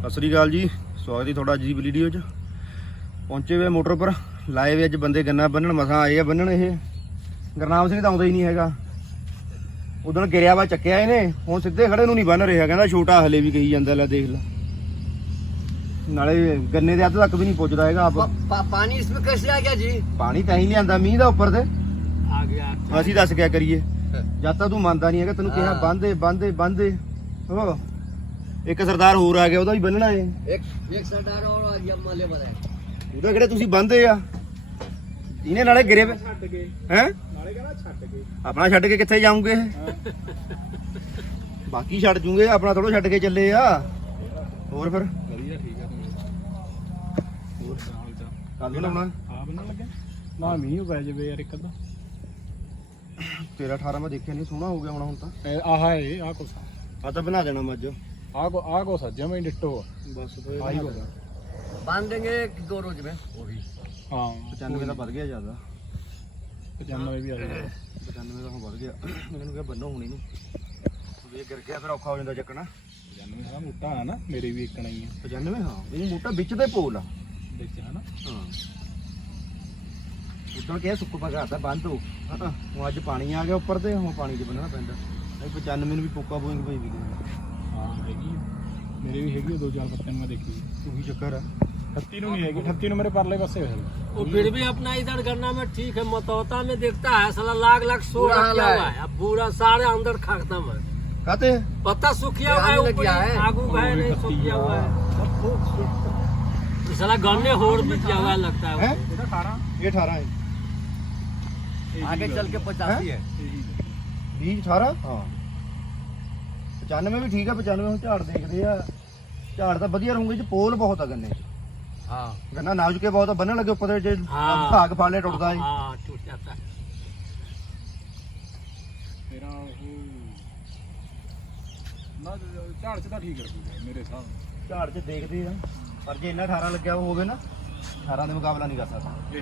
ਸਤਿ ਸ੍ਰੀ ਅਕਾਲ ਜੀ। ਸਵਾਗਤ ਹੈ ਤੁਹਾਡਾ ਅੱਜ ਵੀਡੀਓ 'ਚ। ਪਹੁੰਚੇ ਵੇ ਮੋਟਰ ਪਰ ਲਾਏ ਅੱਜ ਬੰਦੇ ਗੰਨਾ ਬੰਨਣ ਮਸਾਂ ਆਏ ਆ ਬੰਨਣ ਇਹ। ਗਰਨਾਮ ਸਿੰਘ ਤਾਂ ਆਉਂਦਾ ਹੀ ਨਹੀਂ ਹੈਗਾ। ਉਦੋਂ ਗਿਰਿਆ ਵਾ ਚੱਕਿਆ ਇਹਨੇ। ਹੁਣ ਸਿੱਧੇ ਖੜੇ ਨੂੰ ਨਹੀਂ ਬੰਨ ਰਿਹਾ ਕਹਿੰਦਾ ਛੋਟਾ ਹਲੇ ਵੀ ਕਹੀ ਜਾਂਦਾ ਲੈ ਦੇਖ ਲੈ। ਨਾਲੇ ਗੰਨੇ ਦੇ ਅੱਧ ਤੱਕ ਵੀ ਨਹੀਂ ਪੁੱਜਦਾ ਹੈਗਾ ਆਪ। ਪਾਣੀ ਇਸ ਵਿੱਚ ਕਿਸ ਆ ਗਿਆ ਜੀ? ਪਾਣੀ ਤਾਂ ਹੀ ਲਿਆਂਦਾ ਮੀਂਹ ਦਾ ਉੱਪਰ ਤੇ। ਆ ਗਿਆ ਅਸੀਂ ਦੱਸ ਕਿਆ ਕਰੀਏ। ਜਦ ਤੱਕ ਤੂੰ ਮੰਨਦਾ ਨਹੀਂ ਹੈਗਾ ਤੈਨੂੰ ਕਿਹਾ ਬੰਦੇ ਬੰਦੇ ਬੰਦੇ ਹੋ ਇੱਕ ਸਰਦਾਰ ਹੋਰ ਆ ਗਿਆ ਉਹਦਾ ਵੀ ਬੰਨਣਾ ਏ एक एक सरदार और आ गया मले बताए ਉਹਦਾ ਕਿਹੜੇ ਤੁਸੀਂ ਬੰਦੇ ਆ ਇਹਨੇ ਨਾਲੇ ਗਿਰੇ ਛੱਡ ਕੇ ਹੈ ਨਾਲੇ ਕਹਿੰਦਾ ਛੱਡ ਕੇ ਆਪਣਾ ਛੱਡ ਕੇ ਕਿੱਥੇ ਜਾਉਂਗੇ ਬਾਕੀ ਛੱਡ ਜੂਗੇ ਆਪਣਾ ਥੋੜਾ ਛੱਡ ਕੇ ਚੱਲੇ ਆ ਹੋਰ ਫਿਰ ਵਧੀਆ ਠੀਕ ਆ ਤੂੰ ਹੋਰ ਹਾਲ ਚਾਲ ਕੱਲ ਨੂੰ ਲਾਉਣਾ ਆ ਬੰਨਣ ਲੱਗਿਆ ਨਾ ਮੀਂਹ ਪੈ ਜਵੇ ਯਾਰ ਇੱਕ ਅੱਧਾ ਤੇਰਾ 18 ਮੈਂ ਦੇਖਿਆ ਨਹੀਂ ਸੋਹਣਾ ਹੋ ਗਿਆ ਹੁਣ ਹੁਣ ਤਾਂ ਇਹ ਆਹ ਏ ਆਹ ਕੁਛ ਆ ਤਾਂ ਬਣਾ ਦੇਣਾ ਮੱਝ ਆ ਕੋ ਆ ਕੋ ਡਿੱਟੋ ਬਸ ਫਿਰ ਆਹੀ ਕੋ ਬੰਨ ਦੇਂਗੇ ਦੋ ਰੋਜ਼ ਉਹੀ। ਹਾਂ 95 ਦਾ ਵੱਧ ਗਿਆ ਜ਼ਿਆਦਾ। 95 ਵੀ ਆ ਜਾਊਗਾ 95 ਦਾ ਹੁਣ ਵੱਧ ਗਿਆ। ਮੈਨੂੰ ਕਿਹਾ ਬੰਨੋ ਹੁਣੀ ਨੂੰ ਵੇ ਗਿਰ ਗਿਆ ਫਿਰ ਔਖਾ ਹੋ ਜਾਂਦਾ ਚੱਕਣਾ। 95 ਸਾਰਾ ਮੋਟਾ ਆ ਨਾ ਮੇਰੇ ਵੀ ਇੱਕਣਾ ਹੀ ਆ। 95 ਹਾਂ। ਇਹ ਮੋਟਾ ਵਿੱਚ ਦੇ ਪੋਲ ਆ। ਵਿੱਚ ਹਨਾ ਹਾਂ। ਉਦੋਂ ਕਿਹਾ ਸੁੱਕ ਪਗਾਤਾ ਬੰਦ ਹੋ। ਹਾਂ ਹੁਣ ਅੱਜ ਪਾਣੀ ਆ ਗਿਆ ਉੱਪਰ ਤੇ ਹੁਣ ਪਾਣੀ 'ਚ ਬੰਨਣਾ ਪੈਂਦਾ। ਨਹੀਂ 95 ਨੂੰ ਵੀ ਪੋਕਾ ਬੋਇੰਗ ਪਈ ਵੀ ਹਾਂ ਹੈਗੀ ਆ। ਮੇਰੇ ਵੀ ਹੈਗੀ ਆ ਦੋ ਚਾਰ ਪੱਤੇ ਨੂੰ ਮੈਂ ਦੇਖੀ ਤੂੰ ਹੀ ਚੱਕਰ ਆ 38 ਨੂੰ ਨਹੀਂ ਹੈਗੀ 38 ਨੂੰ ਮੇਰੇ ਪਰਲੇ ਪਾਸੇ ਹੋਇਆ वो फिर भी अपना इधर गन्ना में ठीक है मतौता में देखता है साला लाख लाख सो बुरा रखा हाल हुआ है। है अब पूरा सारे अंदर खत्म है ਕਾਤੇ पत्ता सूखिया हुआ है आने लग ऊपर गया ही, है। आगू का है और भी नहीं पत्ती सूखिया है। हुआ है सब फूक सूख तो साला गन्ने होड़ भी किया हुआ लगता है ਹੈ ਇਹਦਾ 18 ਇਹ 18 ਹੈ आगे चल के पचासी है 20 18 ਹਾਂ 95 ਵੀ ਠੀਕ ਆ 95 ਹੁਣ ਝਾੜ ਦੇਖਦੇ ਆ ਝਾੜ ਤਾਂ ਵਧੀਆ ਰਹੂਗੇ ਚ ਪੋਲ ਬਹੁਤ ਆ ਗੰਨੇ 'ਚ हाँ ਗੰਨਾ ਨਾਜ਼ੁਕ ਕੇ ਬਹੁਤ ਆ ਬੰਨਣ ਲੱਗੇ ਉੱਪਰ ਜੇ ਹਾਂ। ਭਾਗ ਫਾਲੇ ਟੁੱਟਦਾ ਏ हाँ टूट जाता है ਮੇਰਾ ਉਹ ਨਾ ਝਾੜ ਚ ਤਾਂ ਠੀਕ ਰੱਖੂਗਾ ਮੇਰੇ ਹਿਸਾਬ ਨਾਲ ਝਾੜ 'ਚ ਦੇਖਦੇ ਆ ਪਰ ਜੇ ਇੰਨਾ 18 ਲੱਗਿਆ ਹੋਵੇ ਨਾ 18 ਦੇ ਮੁਕਾਬਲਾ ਨਹੀਂ ਕਰ ਸਕਦਾ ਇਹ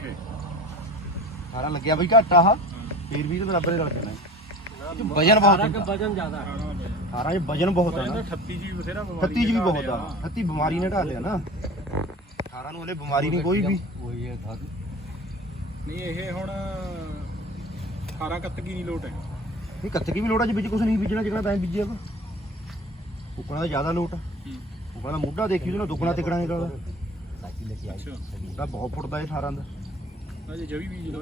18 ਲੱਗਿਆ ਬਈ ਘੱਟ ਆ ਫੇਰ ਵੀ ਤੇ ਬਰਾਬਰ ਹੀ ਰਲ ਜਾਣਾ ਇਹ 'ਚ ਵਜਨ ਬਹੁਤ ਹੁੰਦਾ। ਵਜਨ ਜ਼ਿਆਦਾ ਹੈ। 18 ਚ ਵਜਨ ਬਹੁਤ ਹੈ ਨਾ। 36 ਜੀ ਬਥੇਰਾ ਬਿਮਾਰੀ 36 ਜੀ ਬਿਮਾਰੀ ਨੇ ਢਾ ਨਾ। 18 ਨੂੰ ਹਲੇ ਬਿਮਾਰੀ ਨਹੀਂ ਕੋਈ ਵੀ। ਉਹੀ ਹੈ ਥਾਕ। ਨਹੀਂ ਇਹ ਹੁਣ 18 ਕੱਤਕੀ ਨਹੀਂ ਲੋਟ ਹੈ। ਨਹੀਂ ਕੱਤਕੀ ਵੀ ਲੋਟ ਜੇ ਵਿੱਚ ਕੁਝ ਨਹੀਂ ਬੀਜਣਾ ਜਿਕਣਾ ਤਾਂ ਬੀਜੇ ਆਪਾਂ ਉਕਣਾ ਦਾ ਜ਼ਿਆਦਾ ਲੋਟ ਉਕਣਾ ਮੁੱਢਾ ਦੇਖੀ ਉਹਨੇ ਦੁੱਗਣਾ ਤਿਕਣਾ ਨਿਕਲ ਦਾ ਬਹੁਤ ਫੁੱਟਦਾ ਇਹ 18 ਦਾ। ਜੇ ਜਵੀ ਬੀਜ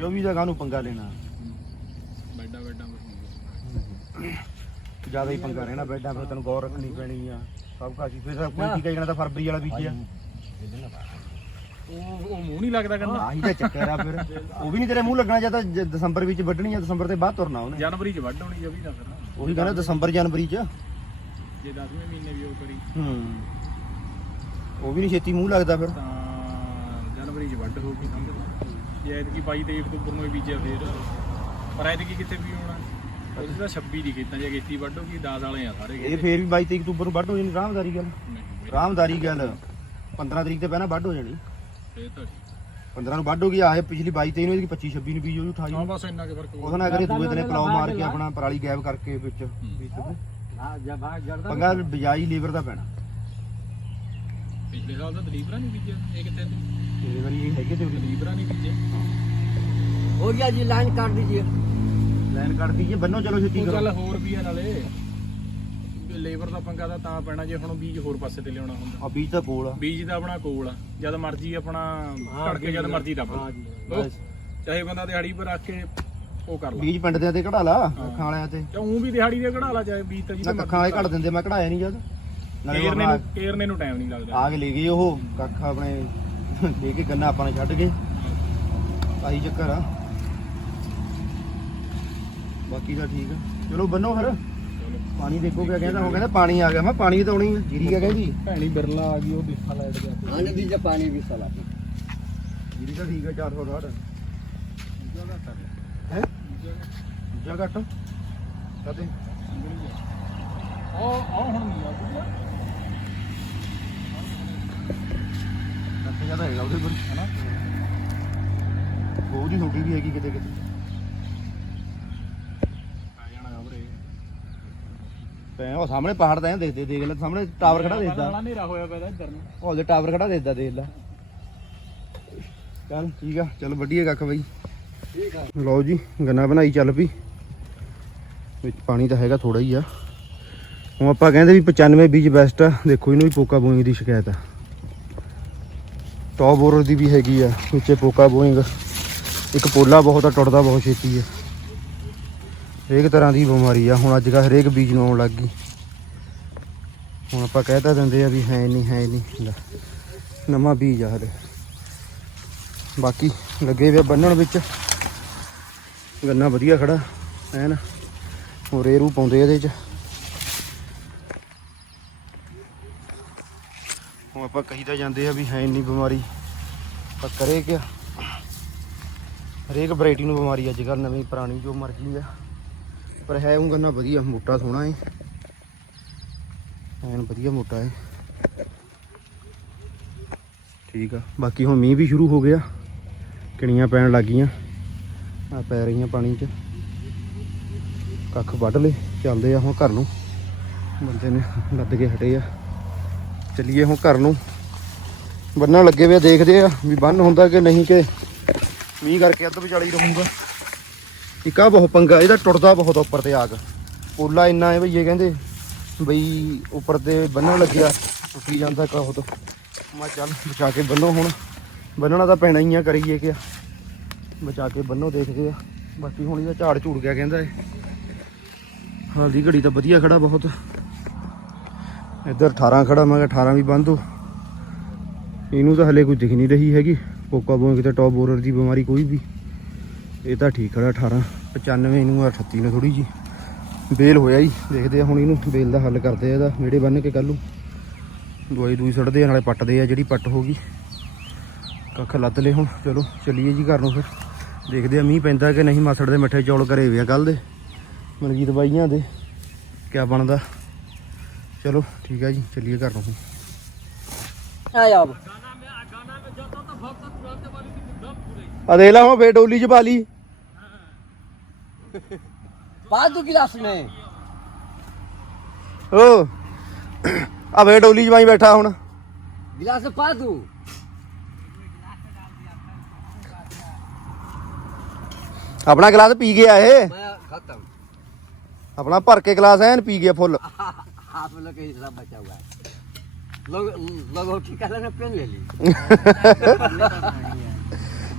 ਜਵੀ ਦਾ ਗਾਂ ਪੰਗਾ ਲੈਣਾ। ਬੈਡਾ ਬੈਡਾ ਜ਼ਿਆਦਾ ਹੀ ਪੰਗਾ ਰਹਿਣਾ ਬੈਡਾਂ ਫਿਰ ਤੈਨੂੰ ਗੌਰ ਰੱਖਣੀ ਪੈਣੀ ਆ। ਸਭ ਕੁਝ ਫਿਰ ਤਾਂ ਕੋਈ ਠੀਕ ਹੈ ਜਿਹੜਾ ਤਾਂ ਫਰਵਰੀ ਵਾਲਾ ਬੀਜਿਆ ਉਹ ਉਹ ਮੂੰਹ ਨਹੀਂ ਲੱਗਦਾ ਕਹਿੰਦਾ ਆਹੀ ਤਾਂ ਚੱਕਰ ਆ ਫਿਰ। ਉਹ ਵੀ ਨਹੀਂ ਤੇਰੇ ਮੂੰਹ ਲੱਗਣਾ ਜਾਂ ਤਾਂ ਜ- ਦਸੰਬਰ ਵਿੱਚ ਵੱਢਣੀ ਆ ਦਸੰਬਰ ਦੇ ਬਾਅਦ ਤੁਰਨਾ ਉਹਨੇ। ਜਨਵਰੀ ਚ ਵੱਢ ਹੋਣੀ ਜਵੀ ਦਾ ਫਿਰ। ਉਹੀ ਕਹਿੰਦਾ ਦਸੰਬਰ ਜਨਵਰੀ ਚ। ਜੇ 10ਵੇਂ ਮਹੀਨੇ ਵੀ ਉਹ ਕਰੀ। ਹੂੰ। ਉਹ ਵੀ ਨਹੀਂ ਛੇਤੀ ਮੂੰਹ ਲੱਗਦਾ ਫਿਰ। ਤਾਂ ਜਨਵਰੀ ਚ ਵੱਢ ਹੋਊਗੀ ਸਮਝ। ਜੇ ਐਤਕੀ 22 23 ਅਕਤੂਬਰ ਨੂੰ ਹੀ ਬੀਜਿਆ ਫੇਰ। ਪਰ ਐਤਕੀ ਕਿੱਥੇ ਵੀ ਹੋਣਾ? ਅਸੀਂ ਤਾਂ 26 ਦੀ ਕੀਤਾ ਜੇ ਕੀਤੀ ਵੱਢੋ ਕੀ 10 ਵਾਲੇ ਆ ਸਾਰੇ ਇਹ ਫੇਰ ਵੀ 22 ਅਕਤੂਬਰ ਨੂੰ ਵੱਢ ਹੋ ਰਾਮਦਾਰੀ ਗੱਲ। ਰਾਮਦਾਰੀ ਗੱਲ। 15 ਤਰੀਕ ਤੋਂ ਪਹਿਲਾਂ ਵੱਢ ਜਾਣੀ। ਇਹ ਤਾਂ ਠੀਕ। 15 ਨੂੰ ਵੱਢ ਆਏ ਪਿਛਲੀ 22 23 ਇਹਦੀ 25 26 ਨੂੰ ਬੀਜ ਹੋ ਜੂ ਹਾਂ ਬਸ ਇੰਨਾ ਕੇ ਫ਼ਰਕ ਹੋ ਉਹਦਾ ਨਾ ਕਰੇ ਦੂਏ ਦਿਨੇ ਪਲਾਉ ਮਾਰ ਕੇ ਆਪਣਾ ਪਰਾਲੀ ਗਾਇਬ ਕਰਕੇ ਵਿੱਚ ਬੀਜ ਦਿੱਤੇ ਪੰਗਾ ਬਿਜਾਈ ਲੀਵਰ ਦਾ ਪੈਣਾ। ਪਿਛਲੇ ਸਾਲ ਤਾਂ ਦਲੀਬਰਾ ਨਹੀਂ ਬੀਜਿਆ ਇਹ ਕਿੱਥੇ ਇਹ ਵਾਰੀ ਇਹ ਹੈਗੇ ਤੇ ਉਹਦੇ। ਦਲੀਬਰਾ ਨਹੀਂ ਬੀਜਿਆ। हो गया जी लाइन काट दीजिए ਲਾਈਨ ਕੱਢਦੀ ਜੇ ਬੰਨੋ ਚਲੋ ਛੇਤੀ ਉਹ ਕਰੋ ਚੱਲ ਹੋਰ ਵੀ ਆ ਨਾਲੇ ਲੇਬਰ ਦਾ ਪੰਗਾ ਤਾਂ ਤਾਂ ਪੈਣਾ ਜੇ ਹੁਣ ਬੀਜ ਹੋਰ ਪਾਸੇ ਤੇ ਲਿਆਉਣਾ ਹੁੰਦਾ ਆ ਬੀਜ ਤਾਂ ਕੋਲ ਆ ਬੀਜ ਤਾਂ ਆਪਣਾ ਕੋਲ ਆ ਜਦ ਮਰਜੀ ਆਪਣਾ ਘੜ ਕੇ ਜਦ ਮਰਜੀ ਦੱਬ हाँ जी ਲਓ। ਚਾਹੇ ਬੰਦਾ ਦਿਹਾੜੀ ਪਰ ਰੱਖ ਕੇ ਉਹ ਕਰ ਲਾ ਬੀਜ ਪਿੰਡ ਦੇ ਤੇ ਕਢਾ ਲਾ ਅੱਖਾਂ ਵਾਲਿਆਂ ਤੇ ਜਾਂ ਉਹ ਵੀ ਦਿਹਾੜੀ ਦੇ ਕਢਾ ਲਾ ਚਾਹੇ ਬੀਜ ਤਾਂ ਨਾ ਜਿਹਦੇ ਕੱਖਾਂ ਵਾਲੇ ਘੜ ਦਿੰਦੇ ਮੈਂ ਕਢਾਇਆ ਨਹੀਂ ਜਦ ਨਾਲੇ ਕੇਰਨੇ ਉਹ ਨੂੰ ਕੇਰਨੇ ਨੂੰ ਟਾਈਮ ਨਹੀਂ ਲੱਗਦਾ ਆ ਕੇ ਲੈ ਗਏ ਉਹ ਕੱਖ ਆਪਣੇ ਦੇ ਕੇ ਗੰਨਾ ਆਪਾਂ ਨੇ ਛੱਡ ਗਏ ਆਹੀ ਚੱਕਰ ਆ ਬਾਕੀ ਦਾ ਠੀਕ ਆ। ਚਲੋ ਬੰਨੋ ਫਿਰ। ਪਾਣੀ ਦੇਖੋ ਕਿਆ ਕਹਿੰਦਾ ਉਹ ਕਹਿੰਦਾ ਪਾਣੀ ਆ ਗਿਆ। ਮੈਂ ਪਾਣੀ ਤਾਂ ਆਉਣੀ ਆ ਜੀਰੀ ਕਿਆ ਕਹਿੰਦੀ? ਭੈਣੀ ਬਿਰਲਾ ਆ ਗਈ ਉਹ ਬਿਸਾ ਲਾਈਟ ਗਿਆ ਹਾਂ ਜਦੀ ਜੇ ਪਾਣੀ ਬਿਸਾ ਲਾ ਜੀਰੀ ਤਾਂ ਠੀਕ ਆ 460 ਹੈ? ਦੂਜਾ ਘੱਟ? ਕਦੇ? ਉਹ ਆ ਹੁਣ ਨਹੀਂ ਆ ਦੂਜਾ। ਕੱਟੇ ਜਾਂਦਾ ਹੈਗਾ ਉਹਦੇ ਕੋਲ ਹਨਾ? ਬਹੁਤ ਹੀ ਛੋਟੀ ਵੀ ਹੈਗੀ ਕਿਤੇ ਕਿਤੇ ਪੈ ਉਹ ਸਾਹਮਣੇ ਪਹਾੜ ਤਾਂ ਦੇਖਦੇ ਦੇਖ ਲੈ ਸਾਹਮਣੇ ਟਾਵਰ ਖੜਾ ਦੇਖਦਾ। ਹਨੇਰਾ ਹੋਇਆ ਪਿਆ ਇੱਧਰ ਨੂੰ। ਉਹ ਟਾਵਰ ਖੜਾ ਦੇਖਦਾ ਦੇਖ ਲੈ। ਚੱਲ ਠੀਕ ਆ ਚੱਲ ਵੱਡੀਏ ਕੱਖ ਬਈ। ਠੀਕ ਆ ਲਓ ਜੀ ਗੰਨਾ ਬਣਾਈ ਚੱਲ ਪਈ। ਵਿੱਚ ਪਾਣੀ ਤਾਂ ਹੈਗਾ ਥੋੜਾ ਹੀ ਆ। ਹੁਣ ਆਪਾਂ ਕਹਿੰਦੇ ਵੀ 95 ਬੀਜ ਬੈਸਟ ਆ। ਦੇਖੋ ਇਹਨੂੰ ਵੀ ਪੋਕਾ ਬੋਇੰਗ ਦੀ ਸ਼ਿਕਾਇਤ ਆ। ਟੌਪ ਦੀ ਵੀ ਹੈਗੀ ਆ ਵਿੱਚੇ ਪੋਕਾ ਬੋਇੰਗ। ਇੱਕ ਪੋਲਾ ਬਹੁਤ ਆ ਟੁੱਟਦਾ ਬਹੁਤ ਛੇਤੀ ਆ। ਹਰੇਕ ਤਰ੍ਹਾਂ ਦੀ ਬਿਮਾਰੀ ਆ। ਹੁਣ ਅੱਜ ਕੱਲ੍ਹ ਹਰੇਕ ਬੀਜ ਨੂੰ ਆਉਣ ਲੱਗ ਗਈ। ਹੁਣ ਆਪਾਂ ਕਹਿ ਦਿੰਦੇ ਆ ਵੀ ਹੈ ਨਹੀਂ ਹੈ ਨਹੀਂ। ਨਵਾਂ ਬੀਜ ਆ ਹਲੇ। ਬਾਕੀ ਲੱਗੇ ਵੇ ਬੰਨਣ ਵਿੱਚ। ਗੰਨਾ ਵਧੀਆ ਖੜਾ, ਐਨ। ਹੋਰ ਰੂ ਪਾਉਂਦੇ ਇਹਦੇ ਚ। ਹੁਣ ਆਪਾਂ ਕਹੀਦਾ ਜਾਂਦੇ ਆ ਵੀ ਹੈ ਇੰਨੀ ਬਿਮਾਰੀ। ਪਰ ਕਰੇ ਕਿਆ? ਹਰੇਕ ਵੈਰਾਈਟੀ ਨੂੰ ਬਿਮਾਰੀ ਅੱਜ ਕੱਲ੍ਹ ਨਵੀਂ ਪੁਰਾਣੀ ਜੋ ਮਰਜ਼ੀ ਆ। ਪਰ ਹੈ ਉਹ ਗੰਨਾ ਵਧੀਆ ਮੋਟਾ ਸੋਹਣਾ ਏ। ਐਨ ਵਧੀਆ ਮੋਟਾ ਏ। ਠੀਕ ਆ ਬਾਕੀ ਹੁਣ ਮੀਂਹ ਵੀ ਸ਼ੁਰੂ ਹੋ ਗਿਆ। ਕਿਣੀਆਂ ਪੈਣ ਲੱਗ ਗਈਆਂ। ਆ ਪੈ ਰਹੀਆਂ ਪਾਣੀ 'ਚ। ਕੱਖ ਵੱਢ ਲੇ ਚੱਲਦੇ ਆ ਹੁਣ ਘਰ ਨੂੰ। ਬੰਦੇ ਨੇ ਲੱਦ ਕੇ ਹਟੇ ਆ। ਚੱਲੀਏ ਹੁਣ ਘਰ ਨੂੰ। ਬੰਨਣ ਲੱਗੇ ਵੇ ਆ, ਦੇਖਦੇ ਆ ਵੀ ਬੰਨ ਹੁੰਦਾ ਕਿ ਨਹੀਂ ਕਿ ਮੀਂਹ ਕਰਕੇ ਅੱਧ ਵਿਚਾਲੀ ਰਹੂੰਗਾ। ਇੱਕ ਆ ਬਹੁਤ ਪੰਗਾ, ਇਹਦਾ ਟੁੱਟਦਾ ਬਹੁਤ ਉੱਪਰ ਤੇ ਆਗ। ਪੋਲਾ ਇੰਨਾ ਹੈ ਭਈਏ ਕਹਿੰਦੇ ਬਈ ਉੱਪਰ ਤੇ ਬੰਨਣ ਲੱਗਿਆ, ਟੁੱਟੀ ਜਾਂਦਾ ਕਾਹੋ ਤੋਂ। ਮੈਂ ਚੱਲ ਬਚਾ ਕੇ ਬੰਨੋ ਹੁਣ। ਬੰਨਣਾ ਤਾਂ ਪੈਣਾ ਹੀ ਆ, ਕਰੀਏ ਕਿ ਬਚਾ ਕੇ ਬੰਨੋ ਦੇਖਦੇ ਆ। ਬਾਕੀ ਹੁਣ ਇਹਦਾ ਝਾੜ ਝੂੜ ਗਿਆ ਕਹਿੰਦਾ ਏ ਹਾਲ ਦੀ ਘੜੀ ਤਾਂ ਵਧੀਆ ਖੜਾ ਬਹੁਤ। ਇੱਧਰ 18 ਖੜਾ, ਮੈਂ ਕਿਹਾ 18 ਵੀ ਬੰਦ ਹੋ ਇਹਨੂੰ ਤਾਂ ਹਲੇ ਕੋਈ ਦਿਖ ਨਹੀਂ ਰਹੀ ਹੈਗੀ। ਕੋਕਾ ਬੋਏ ਕਿਤੇ ਟੌਪ ਬੋਰਰ ਦੀ ਬਿਮਾਰੀ ਕੋਈ ਵੀ। ਇਹ ਤਾਂ ਠੀਕ ਖੜਾ 18 95 ਇਹਨੂੰ ਆ 38 ਨੇ ਥੋੜੀ ਜੀ। ਬੇਲ ਹੋਇਆ ਜੀ, ਦੇਖਦੇ ਆ ਹੁਣ ਇਹਨੂੰ, ਬੇਲ ਦਾ ਹੱਲ ਕਰਦੇ ਆ ਇਹਦਾ, ਨੇੜੇ ਬੰਨ ਕੇ ਕੱਲ ਨੂੰ। ਦਵਾਈ ਦੂਈ ਸੜਦੇ ਆ, ਨਾਲੇ ਪੱਟਦੇ ਆ, ਜਿਹੜੀ ਪੱਟ ਹੋ ਗਈ। ਕੱਖ ਲੱਦ ਲਏ ਹੁਣ, ਚਲੋ ਚੱਲੀਏ ਜੀ ਘਰ ਨੂੰ ਫਿਰ। ਦੇਖਦੇ ਆ ਮੀਂਹ ਪੈਂਦਾ ਕਿ ਨਹੀਂ, ਮਾਸੜ ਦੇ ਮਿੱਠੇ ਚੌਲ ਘਰੇ ਵੇ ਆ ਕੱਲ ਦੇ। ਮਲਗੀਤ ਬਾਈਆਂ ਦੇ, ਕਿਆ ਬਣਦਾ। ਚਲੋ, ਠੀਕ ਆ ਜੀ, ਚੱਲੀਏ ਘਰ ਨੂੰ ਹੁਣ। आया ਆ ਦੇਖ ਲਾ ਹੁਣ ਫੇਰ ਡੋਲੀ ਚ ਪਾ ਲਈ पाँच दो गिलास में ਓ ਆ ਫੇਰ ਡੋਲੀ ਚ ਪਾਈ ਬੈਠਾ ਹੁਣ गिलास में पाँच दो ਆਪਣਾ ਗਲਾਸ ਪੀ ਗਿਆ ਇਹ मैं खत्म ਆਪਣਾ ਭਰ ਕੇ ਗਲਾਸ ਐਨ ਪੀ ਗਿਆ ਫੁੱਲ आप लोग का हिस्सा बचा हुआ है लोग लोग और ठिका लेना पेन ले ली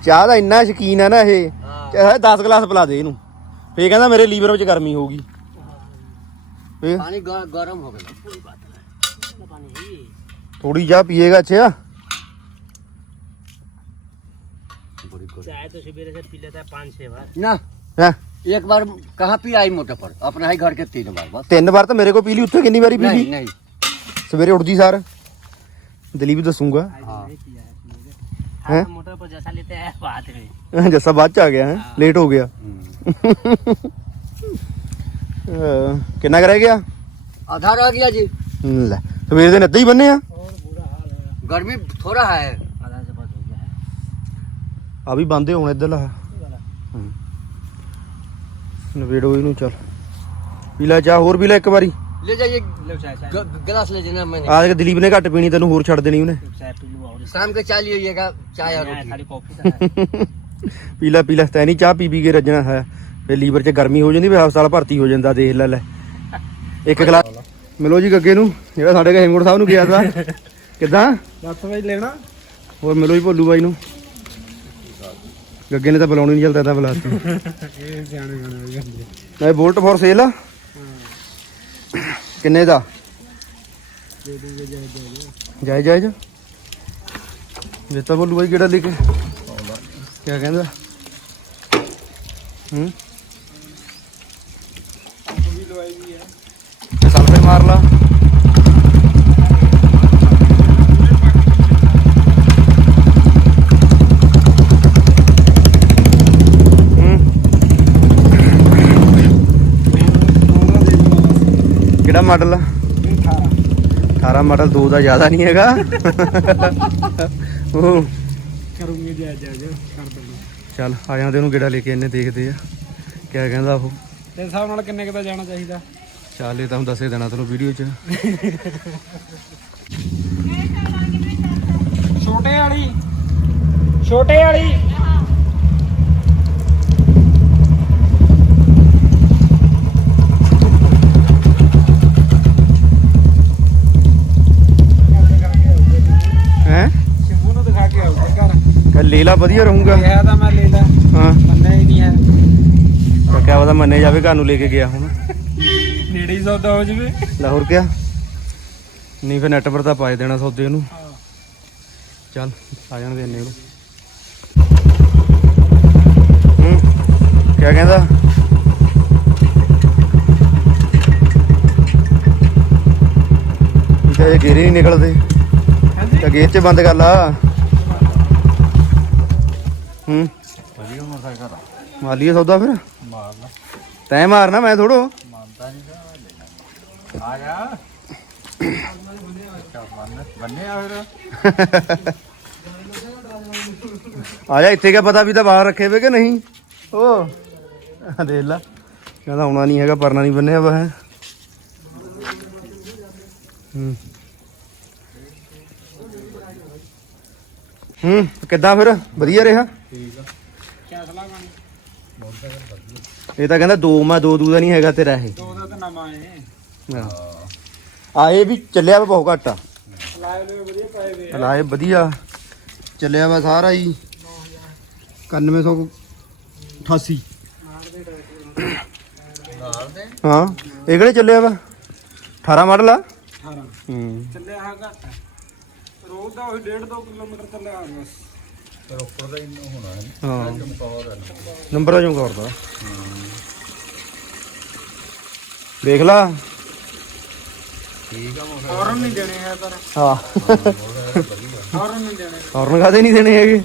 ਚਾਹ ਦਾ ਇੰਨਾ ਸ਼ਕੀਨ ਹੈ ਨਾ ਇਹ हाँ ਚਾਹੇ 10 ਗਲਾਸ ਪਿਲਾ ਦੇ ਇਹਨੂੰ ਫੇਰ ਕਹਿੰਦਾ ਮੇਰੇ ਲੀਵਰ ਵਿੱਚ ਗਰਮੀ ਹੋਊਗੀ ਫੇਰ पानी ग- गरम हो गया ਥੋੜੀ ਚਾਹ ਪੀਏਗਾ ਅੱਛਾ चाय तो सवेरे से पी लेता है पाँच छह बार ना ਹੈ एक बार कहाँ पी आई मोटे पर अपना ही घर के तीन बार बस ਤਿੰਨ ਵਾਰ ਤਾਂ ਮੇਰੇ ਕੋਲ ਪੀ ਲਈ ਉੱਥੇ ਕਿੰਨੀ ਵਾਰੀ ਪੀ नहीं ਲਈ नहीं ਸਵੇਰੇ ਉੱਠਦੀ ਸਾਰ ਦਲੀਪ ਦੱਸੂਗਾ हाँ हैं? मोटर पर जैसा लेते हैं बात में ਜੱਸਾ ਬਾਅਦ ਚ ਆ ਗਿਆ ਹੈ ਲੇਟ ਹੋ ਗਿਆ हम्म। ਅਹ, ਕਿੰਨਾ ਕੁ ਰਹਿ ਗਿਆ आधा रह गया जी ਲੈ ਸਵੇਰੇ ਦੇ ਨੱਦੇ ਹੀ ਬੰਨੇ ਆ गर्मी थोड़ा है आधा से बस हो गया है ਆ ਵੀ ਬੰਦੇ ਹੁਣ ਇੱਧਰ ਲਾ ਨਵੇੜੋ ਇਹਨੂੰ ਚੱਲ ਪੀ ਲੈ ਚਾਹ ਹੋਰ ਪੀ ਲੈ ਇੱਕ ਵਾਰੀ ले जाइए लो चाय चाय ग- गिलास ले जाना मैंने ਆ ਦੇਖ ਦਲੀਪ ਨੇ ਘੱਟ ਪੀਣੀ ਤੈਨੂੰ ਹੋਰ ਛੱਡ ਦੇਣੀ ਉਹਨੇ चाय पी लूँ और शाम के चाय लिएगा चाय और रोटी खाली कॉफी का है ਪੀ ਲੈ ਪੀ ਲੈ ਤੈ ਨਹੀਂ ਚਾਹ ਪੀ ਪੀ ਕੇ ਰੱਜਣਾ ਹੈ ਫੇ ਲੀਵਰ 'ਚ ਗਰਮੀ ਹੋ ਜਾਂਦੀ ਵੀ ਹਸਪਤਾਲ ਭਰਤੀ ਹੋ ਜਾਂਦਾ ਦੇਖ ਲੈ ਲੈ ਇੱਕ ਗਲਾਸ ਮਿਲੋ ਜੀ ਗੱਗੇ ਨੂੰ ਜਿਹੜਾ ਸਾਡੇ ਕੋਲ ਹੇਮਗੁੜ ਸਾਹਿਬ ਨੂੰ ਗਿਆ ਤਾ ਕਿੱਦਾਂ ਦੱਸ ਵਜੇ ਲੈਣਾ ਹੋਰ ਮਿਲੋ ਜੀ ਭੋਲੂ ਬਾਈ ਨੂੰ ਗੱਗੇ ਨੇ ਤਾਂ ਬੁਲਾਉਣੀ ਨਹੀਂ ਚੱਲਦਾ ਤਾਂ ਬੁਲਾਤੀ ਇਹ ਸਿਆਣੇ ਗਾਣੇ ਵਾਲੀ ਹੁੰਦੀ ਨਾ ਬੋਲਟ ਫੋਰ ਸੇਲ ਆ ਕਿੰਨੇ ਦਾ ਜਾਇ ਜਾਇ ਜਾ ਦਿੱਤਾ ਬੋਲੂ ਬਾਈ ਕਿਹੜਾ ਲੈ ਕੇ ਕੀ ਕਹਿੰਦਾ? ਹੂੰ? ਸਲਫੇ ਮਾਰ ਲਾ। ਹੂੰ ਕਿਹੜਾ ਮਾਡਲ ਆ? 18 ਮਾਡਲ 2 ਦਾ ਜ਼ਿਆਦਾ ਨਹੀਂ ਹੈਗਾ। ਕਰੂੰਗੇ ਜੀ ਕਰ ਚੱਲ ਆ ਜਾਂਦੇ ਉਹਨੂੰ ਕਿਹੜਾ ਲੈ ਕੇ ਇਹਨੇ ਦੇਖਦੇ ਆ। ਕਿਆ ਕਹਿੰਦਾ ਉਹ? ਤੇ ਹਿਸਾਬ ਨਾਲ ਕਿੰਨੇ ਕੁ ਦਾ ਜਾਣਾ ਚਾਹੀਦਾ? ਚੱਲ ਇਹ ਤਾਂ ਹੁਣ ਦੱਸੇ ਦੇਣਾ ਤੈਨੂੰ ਵੀਡੀਓ 'ਚ। ਛੋਟੇ ਵਾਲੀ ਛੋਟੇ ਵਾਲੀ। ਲੇਲਾ ਵਧੀਆ ਰਹੂੰਗਾ। ਕਿਹਾ ਤਾਂ ਮੈਂ ਲੈ ਲਾ ਹਾਂ। ਮੰਨਿਆ ਹੀ ਨਹੀਂ ਹੈ। ਤਾਂ ਕਿਆ ਪਤਾ ਮੰਨੇ ਜਾਵੇ ਘਰ ਨੂੰ ਲੈ ਕੇ ਗਿਆ ਹੁਣ। ਨੇੜੇ ਹੀ ਸੌਦਾ ਹੋ ਜਵੇ। ਲਾਹੌਰ ਕਿਆ ਨਹੀਂ ਫਿਰ ਨੈਟ ਪਰ ਤਾਂ ਪਾਏ ਦੇਣਾ ਸੌਦੇ ਨੂੰ। ਚੱਲ ਆ ਜਾਣ ਦੇ ਇੰਨੇ ਨੂੰ ਹੂੰ ਕਿਆ ਕਹਿੰਦਾ? ਇਹ ਤਾਂ ਇਹ ਗੇਰੇ ਨਹੀਂ ਨਿਕਲਦੇ। ਤਾਂ ਗੇਰ 'ਚ ਬੰਦ ਕਰ ਲਾ। ਹੂੰ। ਵਧੀਆ ਮਸਾ ਕਰ ਮਾਲੀਏ ਸੌਦਾ ਫਿਰ। ਮਾਰ ਲਾ। ਤੈਂ ਮਾਰਨਾ ਮੈਂ ਥੋੜੋ ਮੰਨਦਾ ਨਹੀਂ ਆ ਜਾ। ਅੱਛਾ ਮੰਨ ਬੰਨੇ ਆ ਫਿਰ। ਆ ਜਾ ਇੱਥੇ ਕਿਆ ਪਤਾ ਵੀ ਤਾਂ ਬਾਹਰ ਰੱਖੇ ਵੇ ਕਿ ਨਹੀਂ। ਓ। ਆਹ ਦੇਖ ਲਾ। ਕਹਿੰਦਾ ਆਉਣਾ ਨਹੀਂ ਹੈਗਾ ਪਰਨਾ ਨਹੀਂ ਬੰਨਿਆ ਵਾ ਹੈ। ਹੂੰ। ਹੂੰ ਕਿੱਦਾਂ ਫਿਰ? ਵਧੀਆ ਰਿਹਾ? ਸਲਾਹ ਬਣੀ ਇਹ ਤਾਂ ਕਹਿੰਦਾ ਦੋ ਮੈਂ ਦੋ ਦੂ ਦਾ ਨਹੀਂ ਹੈਗਾ ਤੇਰਾ ਇਹ। ਦੋ ਦਾ ਤਾਂ ਨਵਾਂ ਹੈ। ਆ ਇਹ ਵੀ ਚੱਲਿਆ ਵਾ ਬਹੁਤ ਘੱਟ ਆ। ਲਾਏ ਲੋ ਵਧੀਆ ਪਾਏ ਵੇ ਲਾਏ ਵਧੀਆ। ਚੱਲਿਆ ਵਾ ਸਾਰਾ ਹੀ। 9188 ਹਾਂ ਇਹ ਕਿਹੜੇ ਚੱਲਿਆ ਵਾ? 18 ਮਾਡਲ ਆ? 18 ਹੂੰ। ਚੱਲਿਆ ਹੈ ਘੱਟ ਰੋਜ਼ ਦਾ ਉਹੀ 1.5 2 ਕਿਲੋਮੀਟਰ ਚੱਲਿਆ ਬਸ ਰੋਪੜ ਦਾ ਇੰਨਾ ਹੋਣਾ ਹੈ ਹਾਂ। ਚਮਕੌਰ ਹੈ ਨੰਬਰ ਆ ਚਮਕੌਰ ਦਾ ਦੇਖ ਲਾ। ਠੀਕ ਆ ਹੌਰਨ ਨਹੀਂ ਦੇਣੇ ਹੈ ਪਰ ਹਾਂ। ਹੌਰਨ ਨਹੀਂ ਦੇਣੇ। ਹੌਰਨ ਕਾਦੇ ਨਹੀਂ ਦੇਣੇ ਹੈਗੇ?